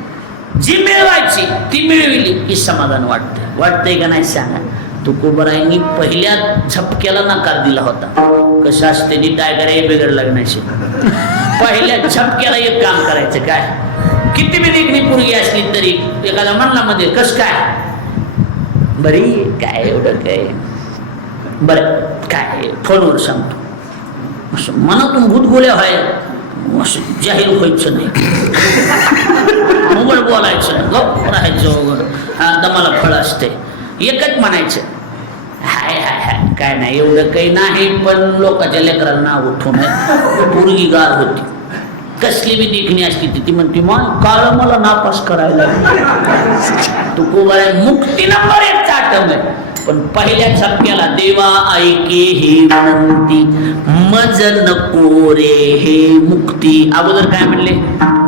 जी मिळवायची ती मिळविली की समाधान वाटतंय का नाही? सांगा. तुकोबरायांनी पहिल्या झपक्याला नकार दिला होता. कसं असते ती टायगर हे बिघड लागण्याची. पहिल्या झपक्याला एक काम करायचं काय? किती बी देखणी पोरगी असली तरी एखाद्या म्हणला कस काय बरी काय एवढं काय बरं काय फोनवर सांगतो, असं मनातून भूतगोळ्या व्हाय, असं जाहीर व्हायचं नाही, उघड बोलायचं, गप्प राहायचं. दमाला फळ असते. एकच म्हणायचं हाय हाय हाय काय नाही एवढं काही नाही, पण लोकांच्या लेकराला नाव उठवून पोरगी गार होती. कसली बी देखणी असली ती म्हणती मग काळ मला नापास करायला. तुकोबाराय मुक्ती नंबर 1 आठवलंय. पण पहिल्या झपक्याला देवा ऐके हे विनंती, मज नको रे हे मुक्ती. अगोदर काय म्हणले?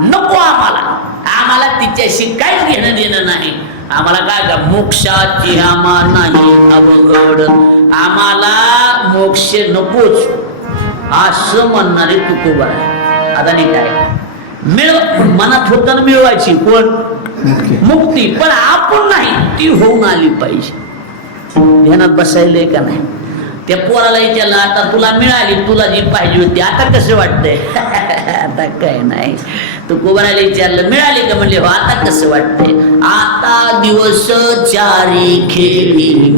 नको आम्हाला तिच्याशी काहीच घेणं देणं नाही. आम्हाला काय का मोक्षाची आम्हा नाही अवघड, आम्हाला मोक्ष नकोच असं म्हणणारे तुकोबाराय. आता नीट आहे, मनात होताना मिळवायची कोण? मुक्ती. पण आपण नाही, ती होऊन आली पाहिजे. ध्यानात बसायलंय का नाही? त्या पोराला विचारलं आता तुला मिळाली, तुला जी पाहिजे होती, आता कसं वाटतंय? आता काय नाही. तुकोबारायला विचारलं मिळाली का? म्हणले हो. आता कसं वाटतंय? आता दिवस चारी खेळी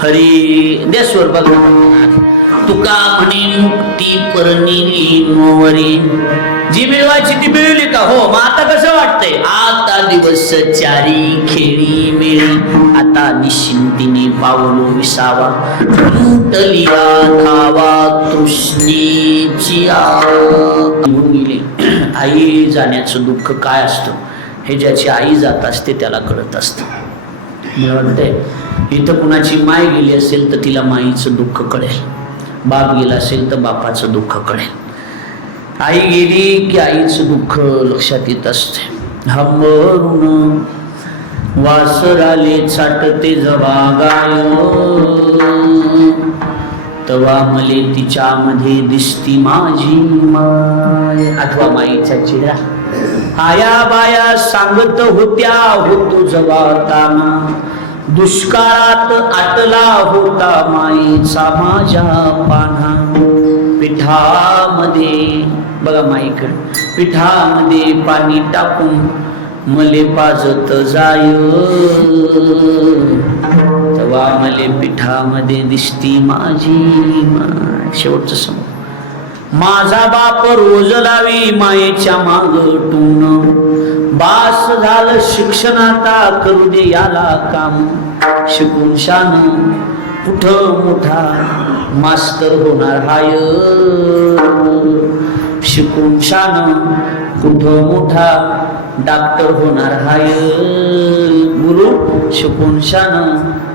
हरी देश्वर बघ. तुका म्हणे मुक्ती परनिली मोवरी, जी मिळवायची ती मिळवली का? हो. मग आता कसं वाटतंय? आता दिवस चारी खेळी मिळी, आता निश्चिंतीने पावलो विसावा, लुटलिया धावा तृष्णेची आई जाण्याचं दुःख काय असतं हे ज्याची आई जात असते त्याला कळत असतं. मला वाटतंय इथं कुणाची माय गेली असेल तर तिला माईचं दुःख कळेल, बाप गेला असेल तर बापाचं दुःख कळेल. आई गेली की आईचं दुःख लक्षात येत असते. हंबरून वासराले चाटते जवा गाय, तवा मले तिच्यामध्ये दिसती माझी माय. आठवा माईचा चेहरा. आया बाया सांगत होत्या होतो जवा ताना, दुष्काळात आटला होता माईचा माझ्या पाना. पिठामध्ये बघा माईकडे, पिठामध्ये पाणी टाकून मले पाजत जाय, तेव्हा मले पिठामध्ये दिसती माझी माय. शेवटचं समोर. माझा बाप रोज लावी मायेच्या माग टून, बास झालं शिक्षणाता करू दे याला काम. शिकून शान कुठं मोठा मास्तर होणार हाय, शिकून शान कुठं मोठा डॉक्टर होणार हाय. गुरु शिकून शान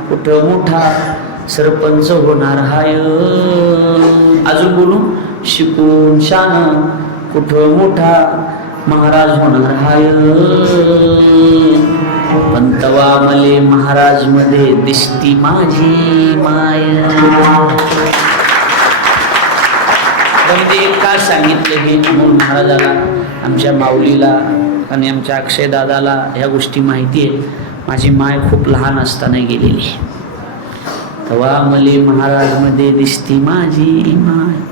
कुठं मोठा सरपंच होणार हाय. अजून बोलू, शिकून शान कुठं मोठा महाराज होणार हाय. पण तवा मले महाराज मध्ये दिसती माझी माया. का सांगितलं हे मूळ महाराजाला, आमच्या माऊलीला आणि आमच्या अक्षय दादाला ह्या गोष्टी माहिती आहेत. माझी माय खूप लहान असताना गेलेली. तवा मले महाराज मध्ये दिसती माझी माय.